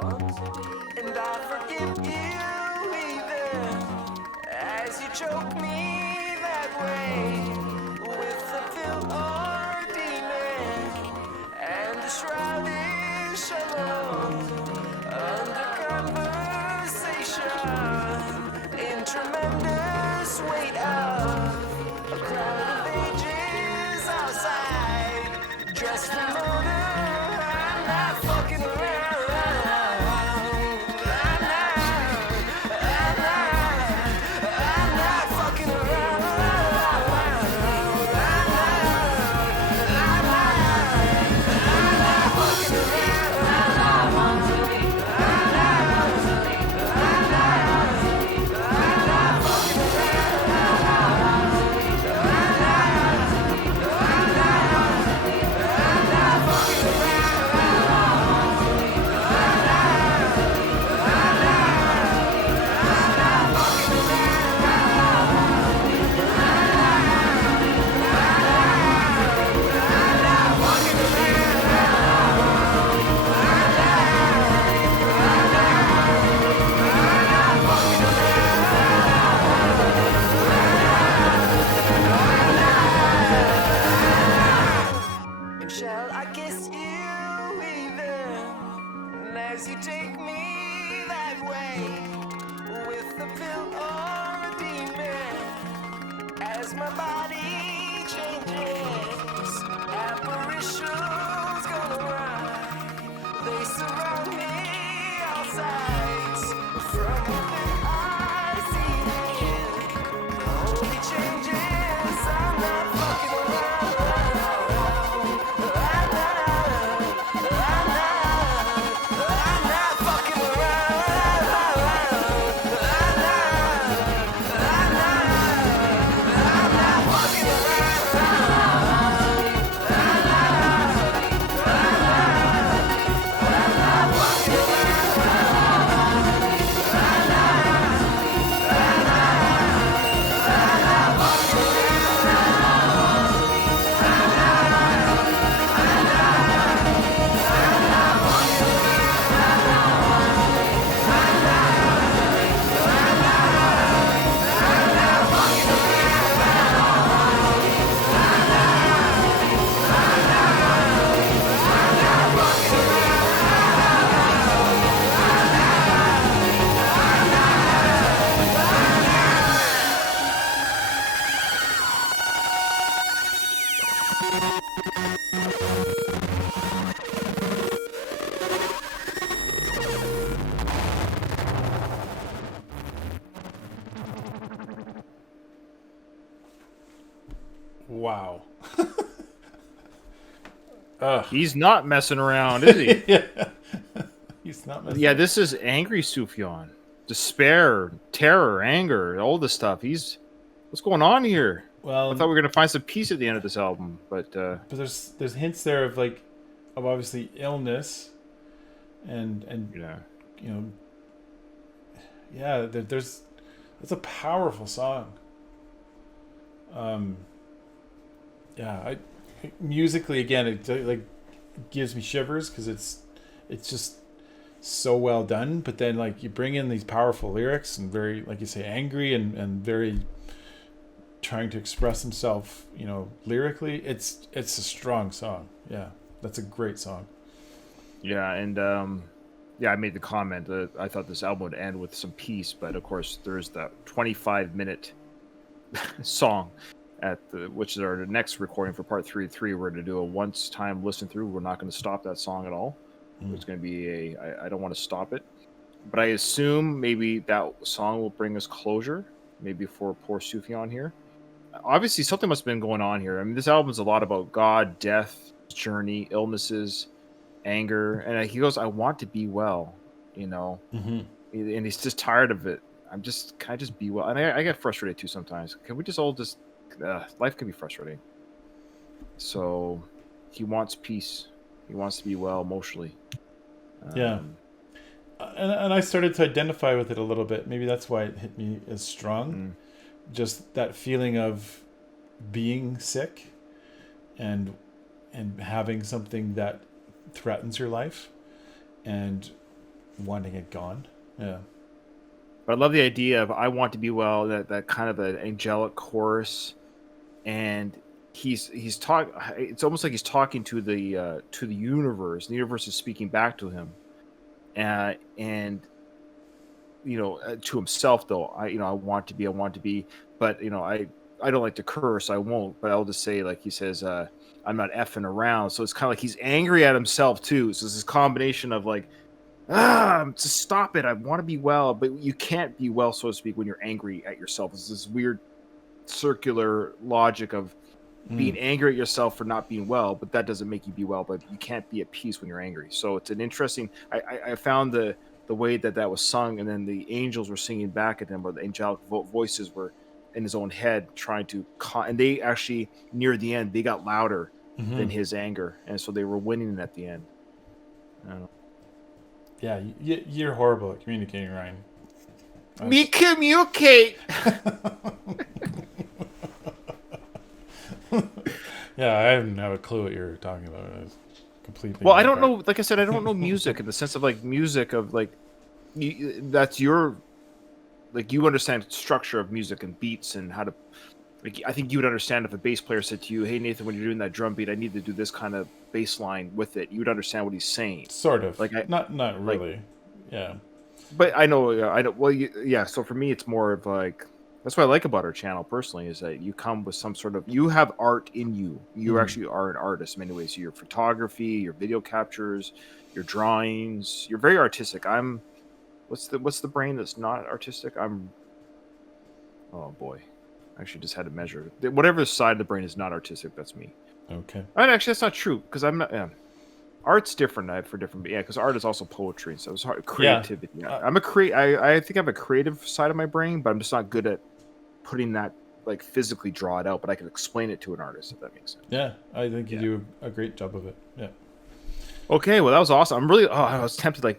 And I forgive you even as you choke me that way with the pill or demon and the shrouded shalom under conversation in tremendous weight of a crowd of ages outside dressed for murder. I'm not fucking around. And shall I kiss you even as you take me that way with the pill or a demon as my body changes apparitions gonna ride they surround me all sides from within I see it only changes I'm not fucking around. Wow. He's not messing around, is he? Yeah. He's not messing Yeah, this is angry Sufjan. Despair, terror, anger, all this stuff. What's going on here? Well, I thought we were gonna find some peace at the end of this album, but but there's hints there of obviously illness and yeah. you know, yeah, that's a powerful song. Yeah, musically again it gives me shivers because it's just so well done. But then you bring in these powerful lyrics and very, like you say, angry and very trying to express himself, lyrically. It's a strong song. Yeah, that's a great song. Yeah, and I made the comment that I thought this album would end with some peace, but of course there's that 25-minute song which is our next recording for part 3. We're going to do a once-time listen through. We're not going to stop that song at all. It's going to be I don't want to stop it, but I assume maybe that song will bring us closure, maybe for poor Sufjan here. Obviously, something must have been going on here. I mean, this album is a lot about God, death, journey, illnesses, anger, and he goes, "I want to be well," Mm-hmm. and he's just tired of it. Can I just be well? And I get frustrated too sometimes. Can we just all just? Life can be frustrating. So, he wants peace. He wants to be well emotionally. Yeah. And I started to identify with it a little bit. Maybe that's why it hit me as strong. Just that feeling of being sick and having something that threatens your life and wanting it gone. Yeah. But I love the idea of "I want to be well." That kind of an angelic chorus, and he's talk. It's almost like he's talking to the universe. The universe is speaking back to him, and to himself though. I want to be. I want to be, but I don't like to curse. I won't, but I'll just say, like he says, I'm not effing around. So it's kind of like he's angry at himself too. So it's this combination of like, just stop it. I want to be well, but you can't be well, so to speak, when you're angry at yourself. It's this weird circular logic of being angry at yourself for not being well, but that doesn't make you be well. But you can't be at peace when you're angry. So it's an interesting. I found the way that was sung, and then the angels were singing back at him, or the angelic voices were in his own head trying to and they actually near the end they got louder than his anger, and so they were winning at the end. I don't know. Yeah, you're horrible at communicating, Ryan. Me communicate. Yeah, I didn't have a clue what you're talking about. It's completely. Well, I don't know. Like I said, I don't know music in the sense of like music of like that's your like you understand structure of music and beats and how to. Like, I think you would understand if a bass player said to you, "Hey Nathan, when you're doing that drum beat, I need to do this kind of bass line with it." You would understand what he's saying. Sort of. Like not really. Yeah. But I know. Well, yeah. So for me, it's more of like that's what I like about our channel personally is that you come with some sort of you have art in you. You actually are an artist in many ways. Your photography, your video captures, your drawings. You're very artistic. What's the brain that's not artistic? Oh boy. Actually just had to measure whatever side of the brain is not artistic. That's me. Okay. And actually, that's not true because I'm not. Art's different for different. Yeah, because art is also poetry, so it's hard creativity. Yeah. I think I have a creative side of my brain, but I'm just not good at putting that like physically draw it out. But I can explain it to an artist if that makes sense. Yeah, I think you do a great job of it. Yeah. Okay, well that was awesome. I'm really. I was tempted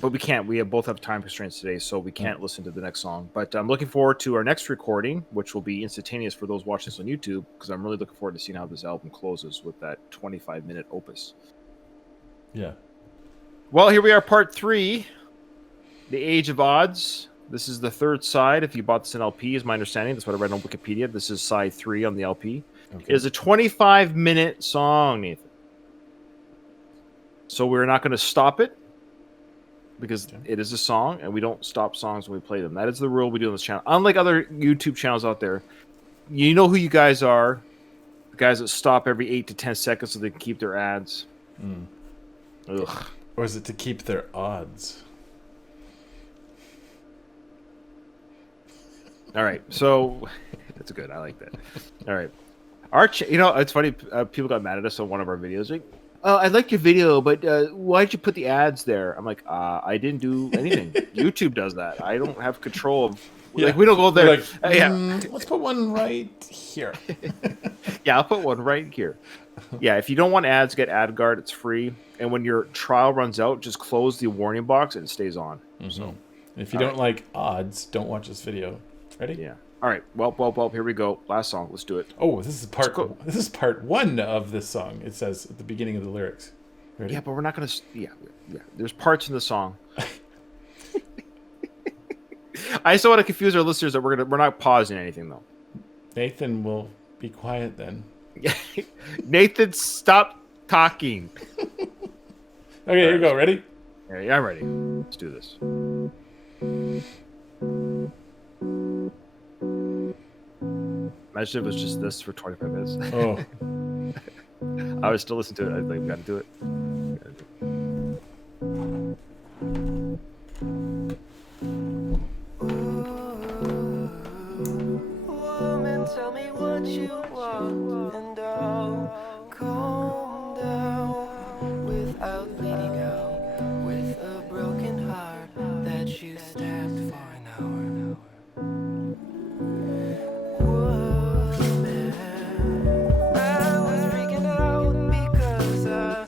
but we can't. We both have time constraints today, so we can't listen to the next song. But I'm looking forward to our next recording, which will be instantaneous for those watching this on YouTube, because I'm really looking forward to seeing how this album closes with that 25-minute opus. Yeah. Well, here we are, part 3, The Age of Odds. This is the third side. If you bought this in LP, is my understanding. That's what I read on Wikipedia. This is side 3 on the LP. Okay. It is a 25-minute song, Nathan. So we're not going to stop it because it is a song, and we don't stop songs when we play them. That is the rule we do on this channel. Unlike other YouTube channels out there, you know who you guys are. The guys that stop every 8 to 10 seconds so they can keep their ads. Ugh. Or is it to keep their odds? All right, so that's good. I like that. All right, it's funny. People got mad at us on one of our videos. Like, I liked your video, but why'd you put the ads there? I'm like, I didn't do anything. YouTube does that. I don't have control of. Yeah. Like, we don't go there. Let's put one right here. Yeah, I'll put one right here. Yeah, if you don't want ads, get AdGuard. It's free. And when your trial runs out, just close the warning box and it stays on. So, if you don't like odds, don't watch this video. Ready? Yeah. All right. Well. Here we go. Last song. Let's do it. Oh, this is part 1 of this song. It says at the beginning of the lyrics. Ready? Yeah, but we're not gonna. Yeah. There's parts in the song. I just don't want to confuse our listeners that we're not pausing anything though. Nathan will be quiet then. Nathan, stop talking. Okay, here we go. Ready? Yeah, I'm ready. Let's do this. Imagine if it was just this for 25 minutes. Oh. I would still listen to it. I think we gotta do it. Woman, tell me what you want, and I'll calm down without bleeding out, with a broken heart that you stabbed for an hour. Woman, I was freaking out because I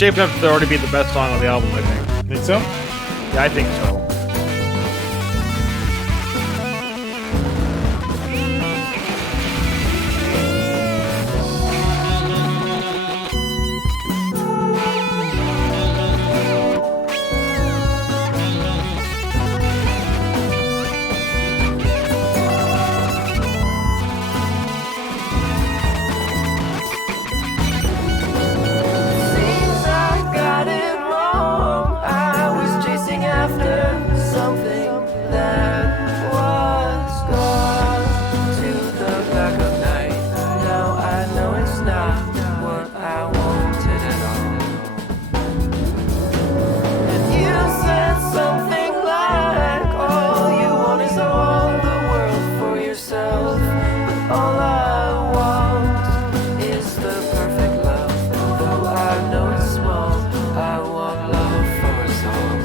shaping up to already be the best song on the album, I think. Think so? Yeah, I think so. Seems I got it wrong. I was chasing after something that was gone to the back of night. Now I know it's not what I wanted at all. And you said something like, all you want is all the world for yourself. But all I want is the perfect love. Though I know it's small, I want love for us all.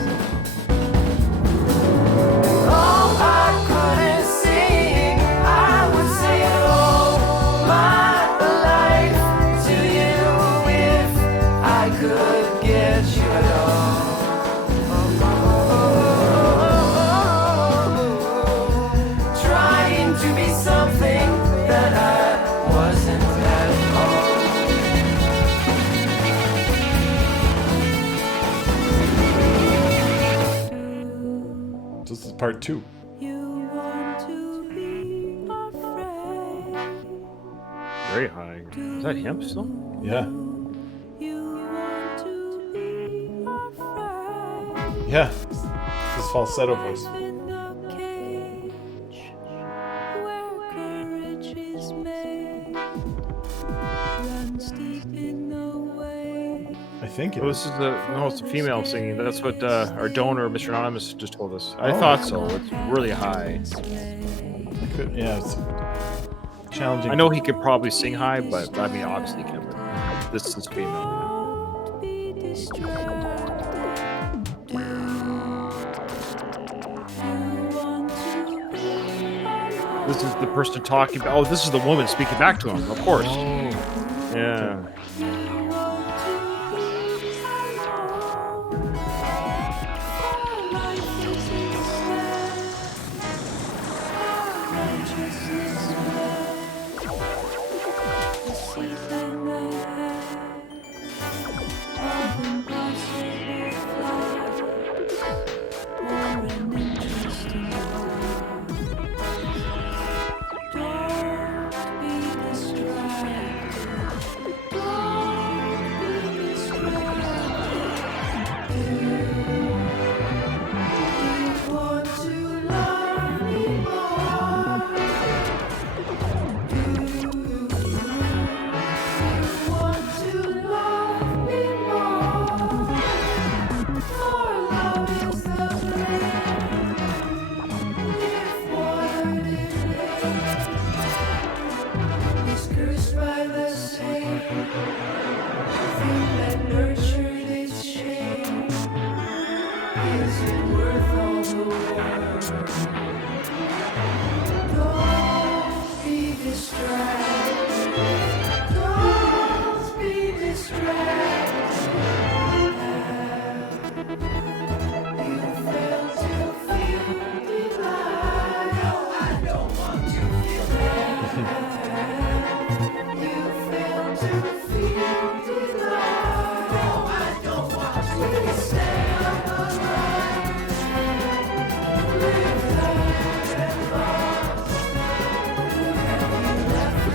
Oh, I couldn't sing, I would say it all my life to you if I could get you at all. Trying to be something that I wasn't at all. This is part 2. You want to be afraid. Very high. Is that him still? Yeah. You want to be afraid. Yeah. This falsetto voice. In the cage where courage is made, runs deep in the way. I think it Oh, is. this is it's a female singing. That's what our donor, Mr. Anonymous, just told us. I Oh. thought so. It's really high. Yeah, it's challenging. I know he could probably sing high, but I mean, obviously he can. But this is female. Don't be distracted. Do you want to be Yeah. This is the person talking. Oh, this is the woman speaking back to him. Of course. Oh. Yeah.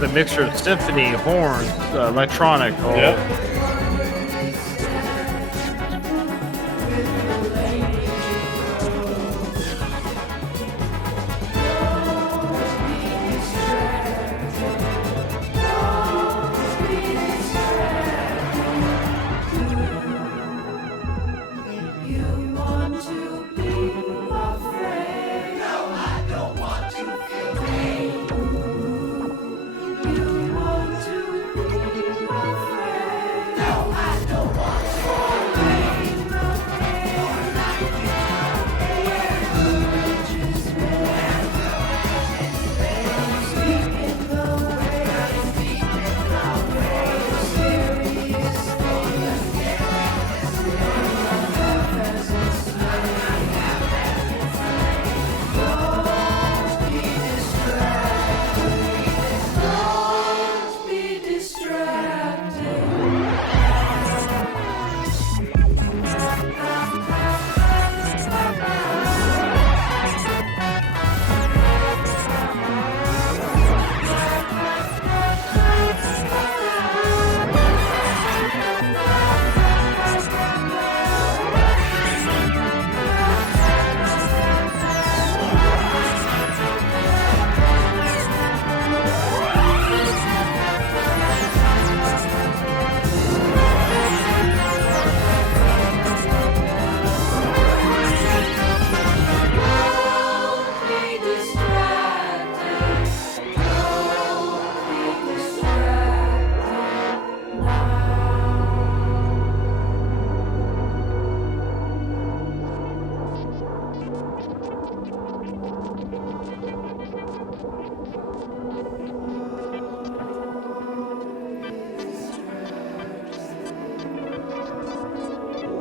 The mixture of symphony, horns, electronic. Oh. Yeah.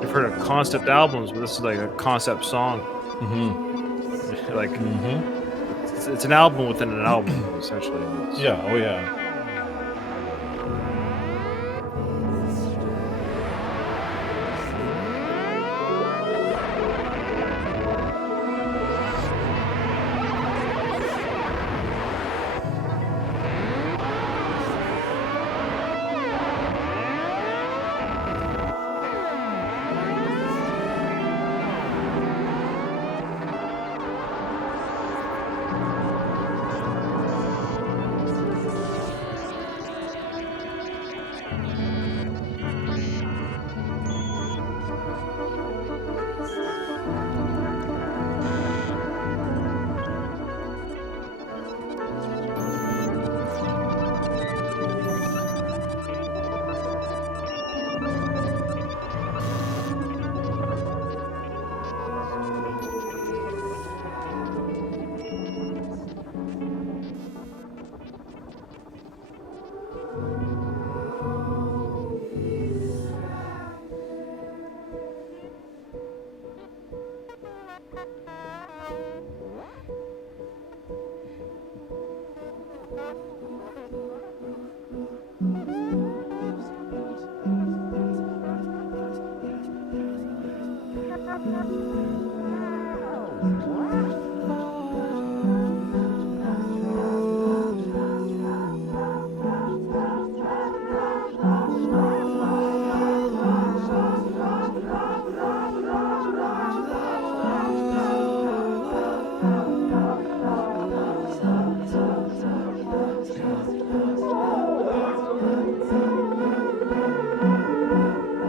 I've heard of concept albums, but this is like a concept song. Like it's an album within an album, essentially. It's- Yeah. Oh yeah.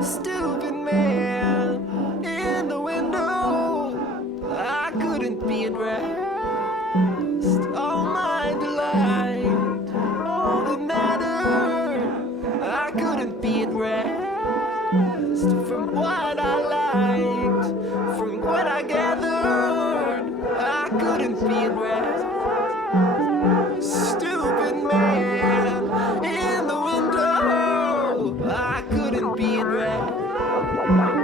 Stupid man in the window. I couldn't be at rest. All my delight, all that mattered. I couldn't be at rest. From what I liked, from what I gathered, I couldn't be at rest. Stupid man in the window. I couldn't be at rest.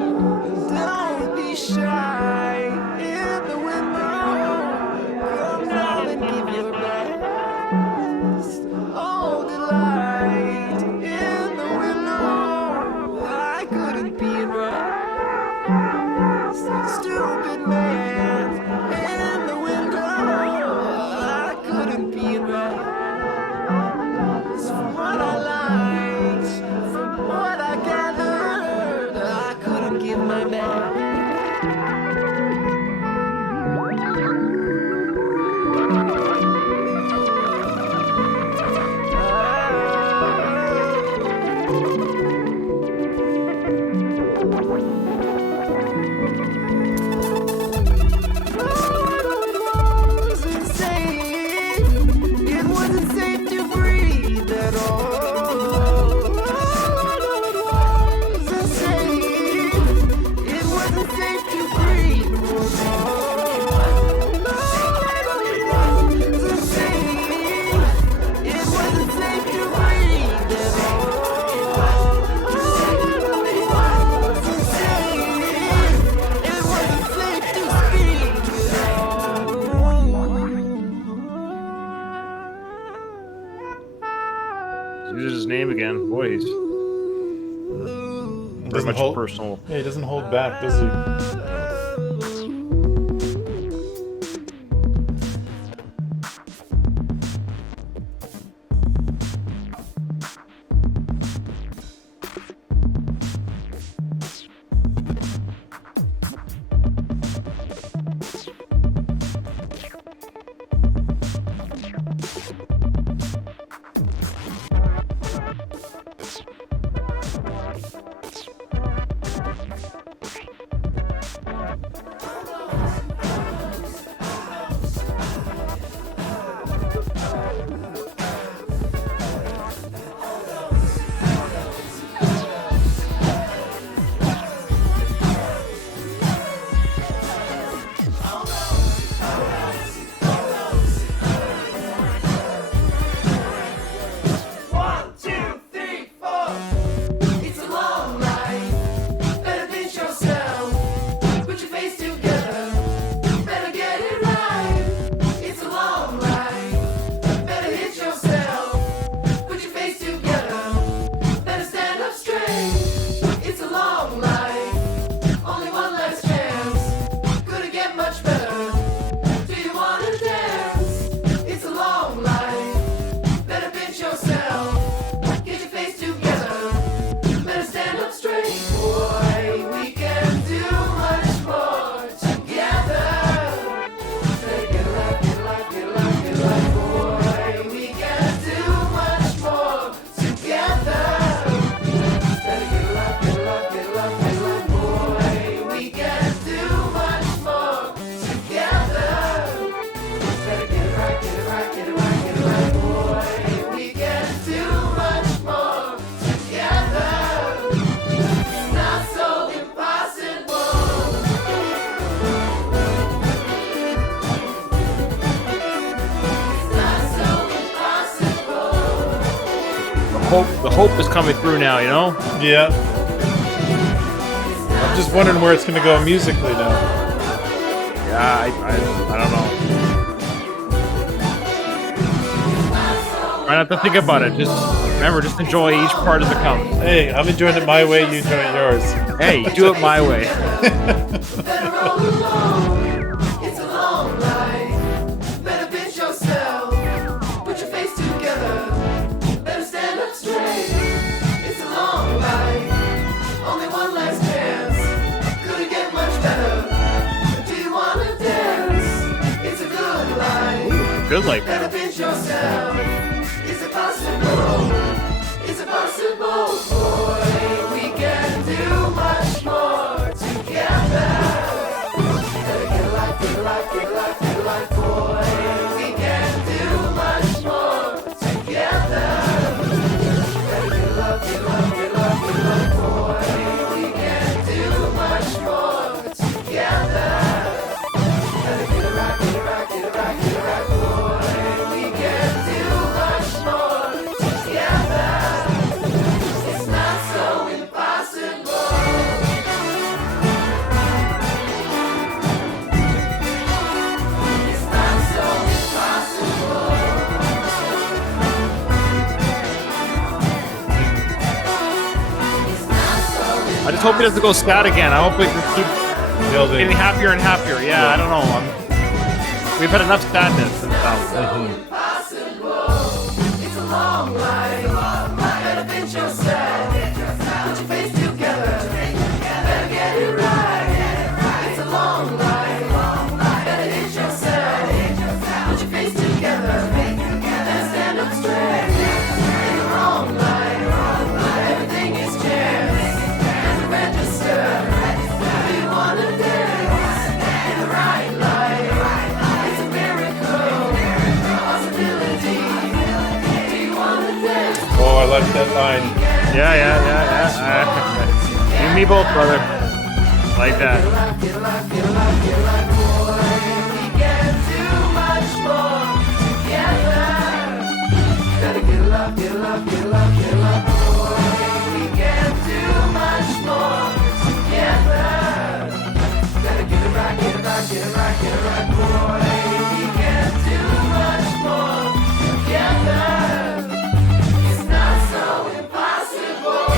Don't be shy in the window. Come down and give your best. Oh, delight in the window. I couldn't be at rest. Stupid man in the window. I couldn't be at rest. From what I liked, from what I gathered, I couldn't give my best. It wasn't safe to breathe at all. It wasn't safe. It wasn't safe to breathe at all. It wasn't safe. It wasn't safe to breathe at all. It wasn't safe. It wasn't safe to speak at all. Use his name again. Boy, he's very much personal. Yeah, he doesn't hold back, does he? The hope is coming through now. You know. Yeah. I'm just wondering where it's going to go musically now. Yeah, I don't know. Try not to think about it. Just remember, just enjoy each part as it comes. Hey, I'm enjoying it my way. You enjoy it yours. Hey, you do it my way. Better roll along. It's a long life. Better pinch yourself. Put your face together. Better stand up straight. It's a long life. Only one last chance. Could it get much better? Do you wanna dance? It's a good life. Good like Better that. pinch yourself. Is it possible? Is it possible, boy? We can do much more together. Better get alive, get alive, get alive, get alive, boy. We can do much more together. Better get alive, get alive, get alive, get alive, boy. We can do much more together. Better get alive, get alive, get alive, get alive, boy. We can do much more together. It's not so impossible. It's not so impossible. It's not so I just hope he doesn't go scat again. I hope we can keep Building. getting happier and happier. Yeah, I don't know. We've had enough sadness. And impossible. It's a long life. Better pinch yourself. Put your face together. Better get it right. It's a long life. Better hit yourself. Put your face together. Better stand up straight. In the wrong life, everything is chance. And register. Do you wanna dance? In the right life. It's a miracle, possibility. Do you wanna dance? Oh, I like that line. yeah. You and me both, brother. Like that. Get alive, get alive, get alive, boy. We can do much more together. Gotta get alive, get alive, get alive, get alive, boy. We can do much more together. Gotta get it right, get it right, get it right, get it right, boy. We can do much more together. It's not so impossible.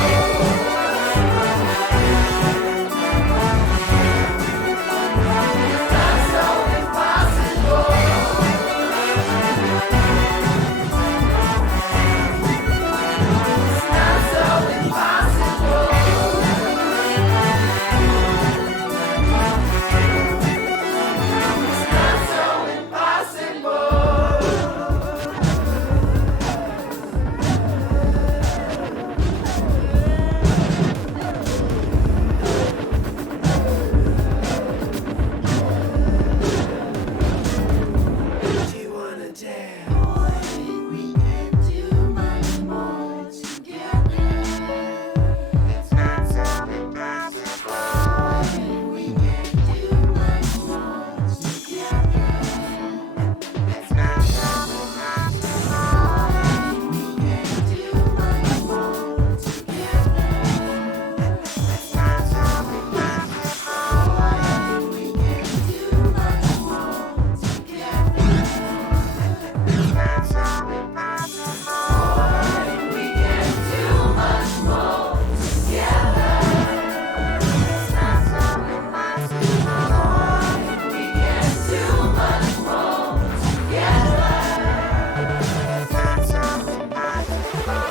It's not so impossible. It's not so impossible. It's not so impossible. Do you wanna dance? We can do much more together. It's not so impossible. We can do much more together. It's not so impossible. We can do much more together. It's not so impossible. We can do much more together. It's not so impossible. We can do much more together. It's not so impossible. We can do much more together. It's not so impossible.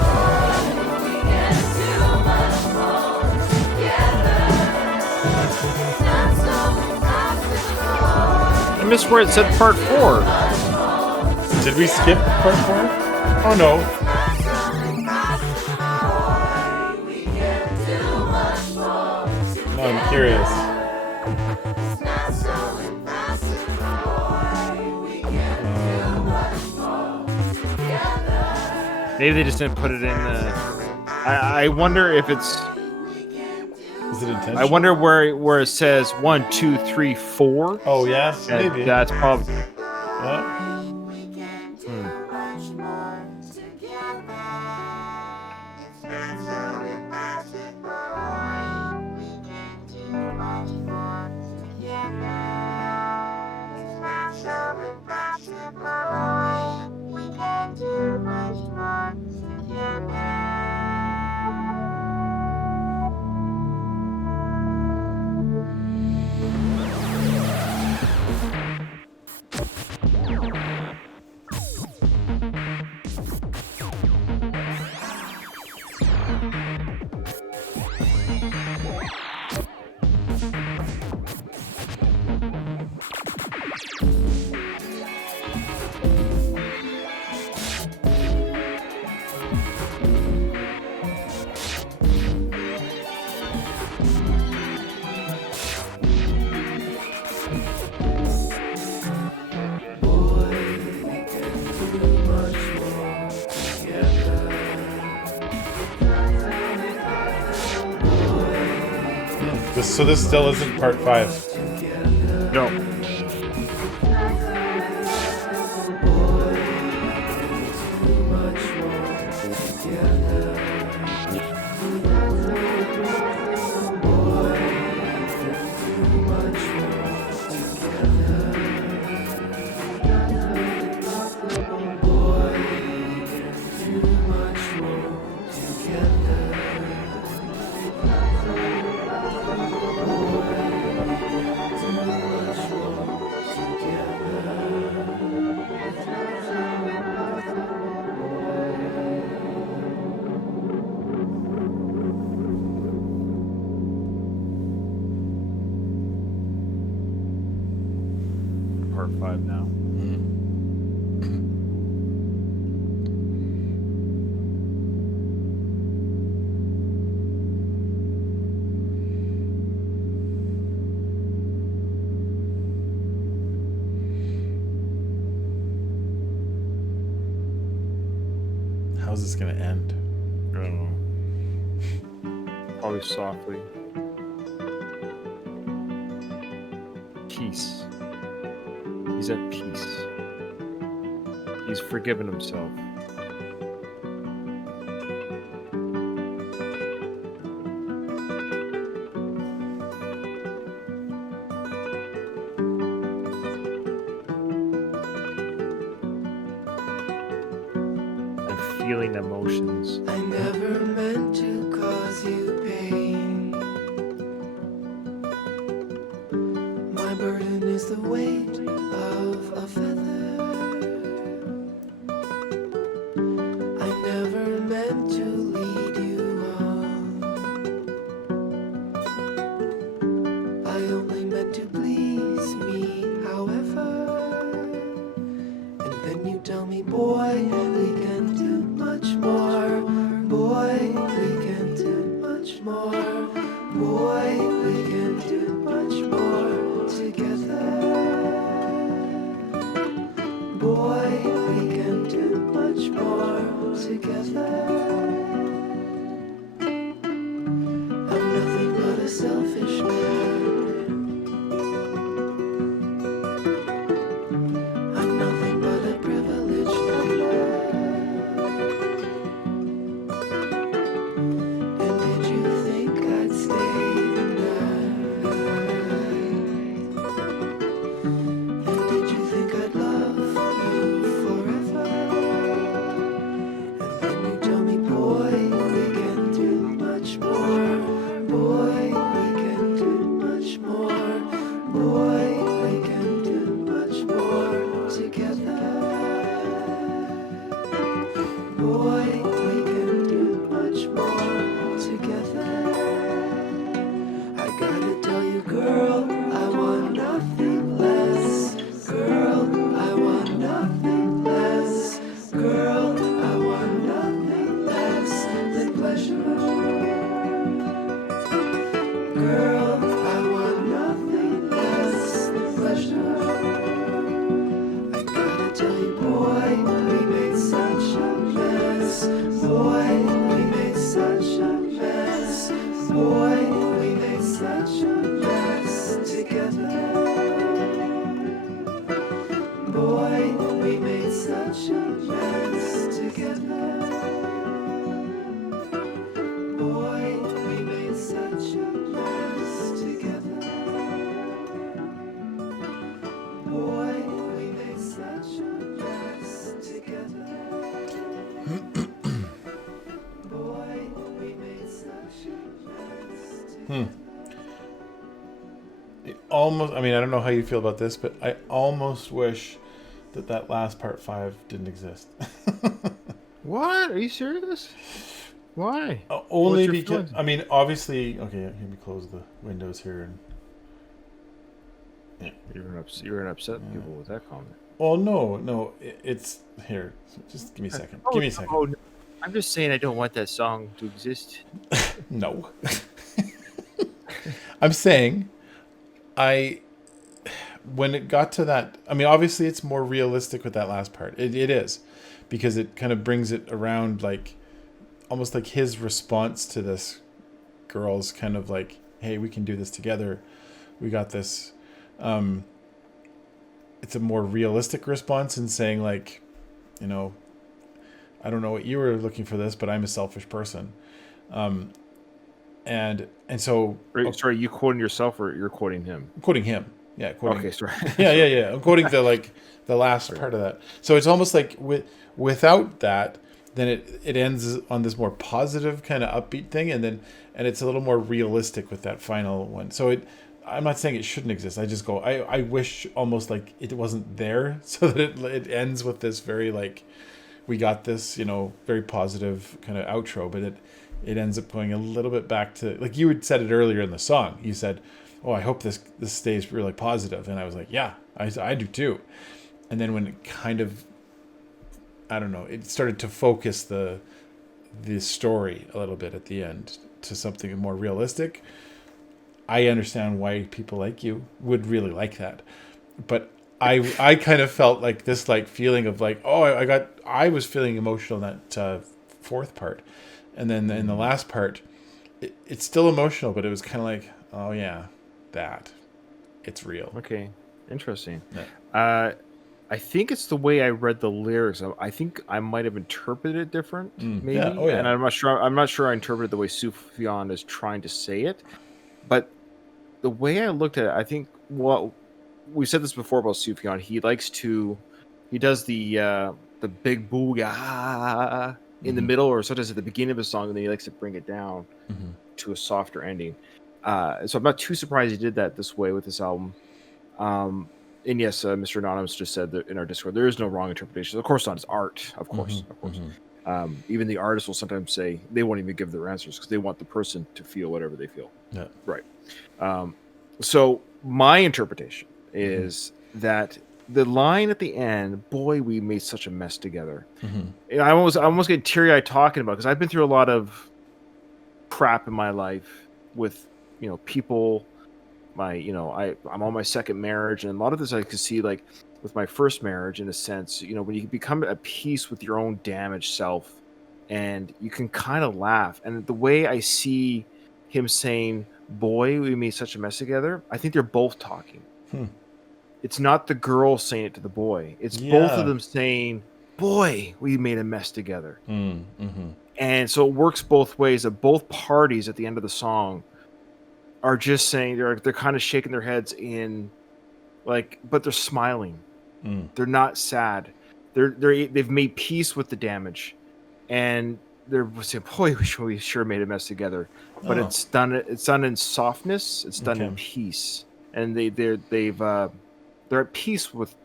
We can do much more together. It's not so impossible. I missed where it said part 4. Did we skip part 4? Oh, no. We can do much more together. No, I'm curious. It's not so impossible. We can do much more together. Maybe they just didn't put it in the. I wonder if it's. Is it intentional? I wonder where it says 1, 2, 3, 4. Oh, yeah? And Maybe. that's probably. Yeah. We can do much more together. So this still isn't part 5. No. Part 5 now. How's this gonna end? I don't know. Probably softly. Peace. He's at peace. He's forgiven himself. And feeling emotions. I never meant to cause you pain. My burden is the weight of a feather. I never meant to lead you on. I only meant to please me, however. And then you tell me, boy, we can do much more. Boy, we can do much more. Boy, we can do much more together. Boy, we can do much more together. I'm nothing but a selfish man. I'm nothing but a privileged man. And did you think I'd stay the night? And did you think I'd love you forever? And then you tell me, boy, we can do much more. Boy, we can do much more. Boy, we can do much more together. Boy, we can do much more together. I gotta tell you, girl, I want nothing less. Girl, I want nothing less. Girl, I want nothing less than pleasure. Girl, I want nothing less than pleasure. I gotta tell you, boy, we made such a mess. Boy, we made such a mess. Boy, we made such a mess together. Boy, we made such a mess together. Boy, we made such a mess together. Boy, we made such a mess together. Boy, we made such a mess together. Almost, I mean, I don't know how you feel about this, but I almost wish that last part 5 didn't exist. What? Are you serious? Why? Only What's your because, feelings? I mean, obviously, okay, let me close the windows here. And You're gonna upset people with that comment. well, no, it's here. Just give me a second. Give me a second. Oh, no. I'm just saying I don't want that song to exist. No. I'm saying when it got to that, I mean, obviously it's more realistic with that last part. It is, because it kind of brings it around, like almost like his response to this girl's kind of like hey, we can do this together. We got this. It's a more realistic response in saying like, you know, I don't know what you were looking for this, but I'm a selfish person. And so Sorry, you quoting yourself or you're quoting him? I'm quoting him. Yeah, quoting. Okay, sorry. Yeah. I'm quoting the last part of that. So it's almost like without that, then it ends on this more positive kind of upbeat thing, and it's a little more realistic with that final one. So I'm not saying it shouldn't exist. I just go, I wish almost like it wasn't there, so that it ends with this very like, we got this, you know, very positive kind of outro, but it ends up going a little bit back to, like you had said it earlier in the song. You said, oh, I hope this stays really positive. And I was like, yeah, I do too. And then when it kind of, I don't know, it started to focus the story a little bit at the end to something more realistic. I understand why people like you would really like that. But I kind of felt like this like feeling of like, oh, I was feeling emotional in that fourth part. And then in the last part, it's still emotional, but it was kind of like, oh yeah, that it's real. Okay, interesting. Yeah. I think it's the way I read the lyrics. I think I might have interpreted it different, maybe. Yeah. Oh, yeah. And I'm not sure. I'm not sure I interpreted the way Sufjan is trying to say it, but the way I looked at it, I think we said this before about Sufjan. He does the big booyah in the middle, or sometimes at the beginning of a song, and then he likes to bring it down to a softer ending. So I'm not too surprised he did that this way with this album. And yes, Mr. Anonymous just said that in our Discord, there is no wrong interpretation. Of course not. It's art. Of course. Even the artist will sometimes say they won't even give their answers because they want the person to feel whatever they feel. Yeah. Right. So my interpretation is that the line at the end, boy, we made such a mess together. And I almost get teary-eyed talking about it because I've been through a lot of crap in my life with, you know, people. I'm on my second marriage, and a lot of this I could see like with my first marriage in a sense, you know, when you become at peace with your own damaged self and you can kind of laugh. And the way I see him saying, boy, we made such a mess together, I think they're both talking. It's not the girl saying it to the boy. It's both of them saying, boy, we made a mess together. And so it works both ways, that both parties at the end of the song are just saying, they're kind of shaking their heads in like, but they're smiling. They're not sad. They've made peace with the damage, and they're saying, boy, we sure made a mess together. But it's done in softness. It's done in peace, and they're at peace with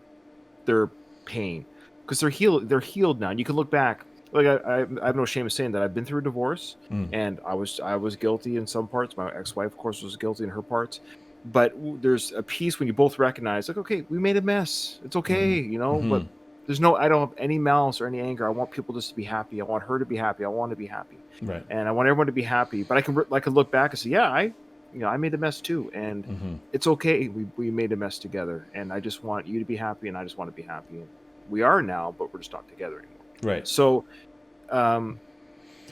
their pain because they're healed now. And you can look back. Like I have no shame in saying that I've been through a divorce, and I was guilty in some parts. My ex-wife, of course, was guilty in her parts. But there's a piece when you both recognize, like, okay, we made a mess. It's okay, you know. But I don't have any malice or any anger. I want people just to be happy. I want her to be happy. I want to be happy, right? And I want everyone to be happy. But I can look back and say, yeah, I made a mess too, and it's okay. We made a mess together, and I just want you to be happy, and I just want to be happy. And we are now, but we're just not together anymore. Right. So, so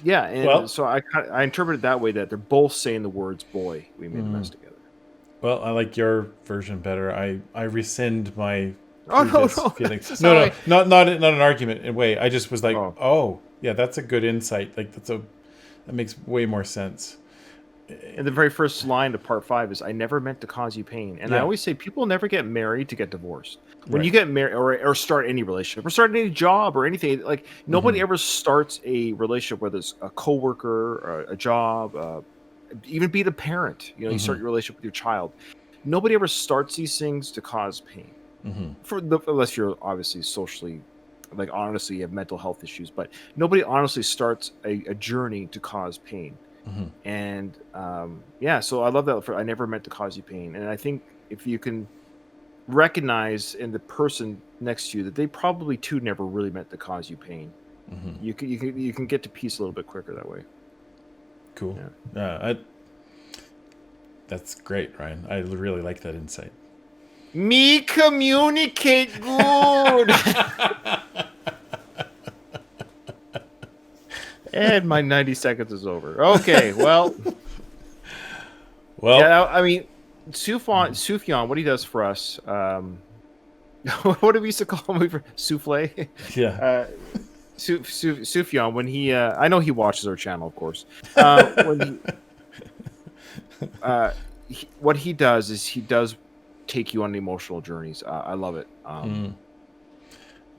I interpret it that way, that they're both saying the words, boy, we made a mess together. Well, I like your version better. I rescind my feelings. No, not an argument in a way. I just was like, oh yeah, that's a good insight. Like that makes way more sense. And the very first line of part 5 is, I never meant to cause you pain. And I always say people never get married to get divorced. When you get married or start any relationship or start any job or anything, like nobody ever starts a relationship, whether it's a coworker or a job, even be the parent, you know, you start your relationship with your child. Nobody ever starts these things to cause pain unless you're obviously socially, like honestly, you have mental health issues, but nobody honestly starts a journey to cause pain. And so I love that. I never meant to cause you pain. And I think if you can recognize in the person next to you that they probably too never really meant to cause you pain, you can get to peace a little bit quicker that way. Cool. Yeah. That's great, Ryan. I really like that insight. Me communicate good. And my 90 seconds is over. Okay, well. Well, Yeah, I mean, Sufjan, what he does for us, what did we used to call him? Souffle? yeah. Sufjan, when he, I know he watches our channel, of course. When what he does is he does take you on emotional journeys. I love it.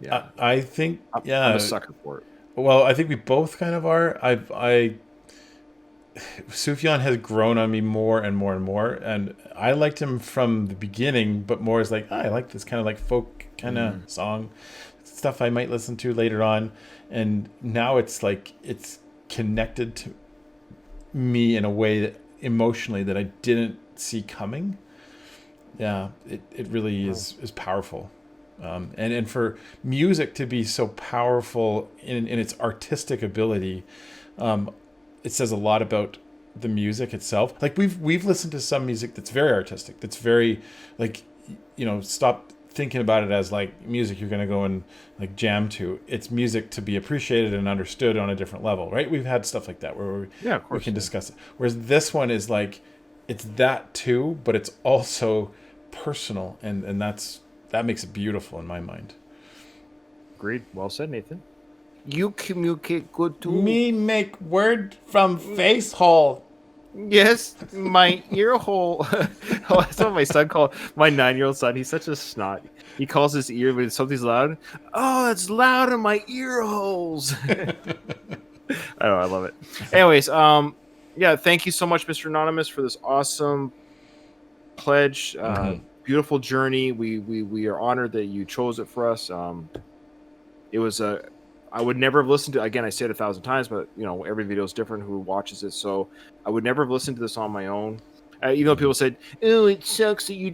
Yeah, I think, yeah. I'm a sucker for it. Well, I think we both kind of are. Sufjan has grown on me more and more and more, and I liked him from the beginning, but more as like, I like this kind of like folk kind of song stuff I might listen to later on, and now it's like it's connected to me in a way that emotionally that I didn't see coming. Yeah, it really is powerful. And for music to be so powerful in its artistic ability, it says a lot about the music itself. Like we've listened to some music that's very artistic, that's very like, stop thinking about it as like music you're going to go and like jam to. It's music to be appreciated and understood on a different level, right? We've had stuff like that where we can discuss it. Whereas this one is like, it's that too, but it's also personal, and that makes it beautiful in my mind. Agreed. Well said, Nathan. You communicate good too. Me make word from face hole. Yes, my ear hole. Oh, that's what my son called my 9-year-old son. He's such a snot. He calls his ear when something's loud. Oh, it's loud in my ear holes. I know, I love it. Anyways, yeah, thank you so much, Mr. Anonymous, for this awesome pledge. Beautiful journey. We are honored that you chose it for us. It was I would never have listened to. Again, I say it 1,000 times, but every video is different who watches it. So I would never have listened to this on my own. Even though people said, "Oh, it sucks that you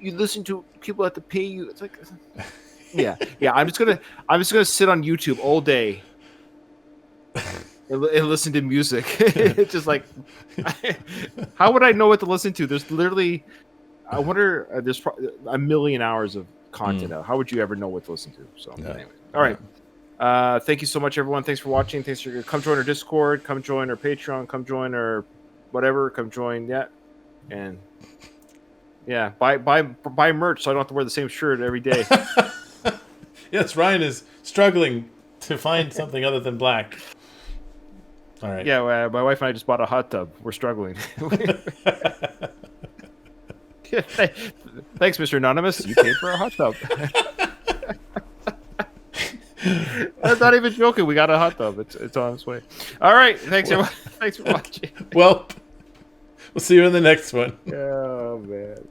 listen to people have to pay you." It's like, yeah. I'm just gonna sit on YouTube all day and listen to music. It's just like, how would I know what to listen to? There's literally, I wonder, there's probably a million hours of content out. How would you ever know what to listen to? So anyway, all right. Thank you so much, everyone. Thanks for watching. Thanks for come join our Discord, come join our Patreon, come join our whatever, come join and buy merch so I don't have to wear the same shirt every day. Yes, Ryan is struggling to find something other than black. All right. Yeah, my wife and I just bought a hot tub. We're struggling. Thanks, Mr. Anonymous. You paid for a hot tub. I'm not even joking. We got a hot tub. It's on its way. All right. Thanks, everyone. Thanks for watching. Well, we'll see you in the next one. Oh, man.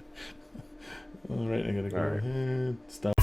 All right. I got to go. Stop.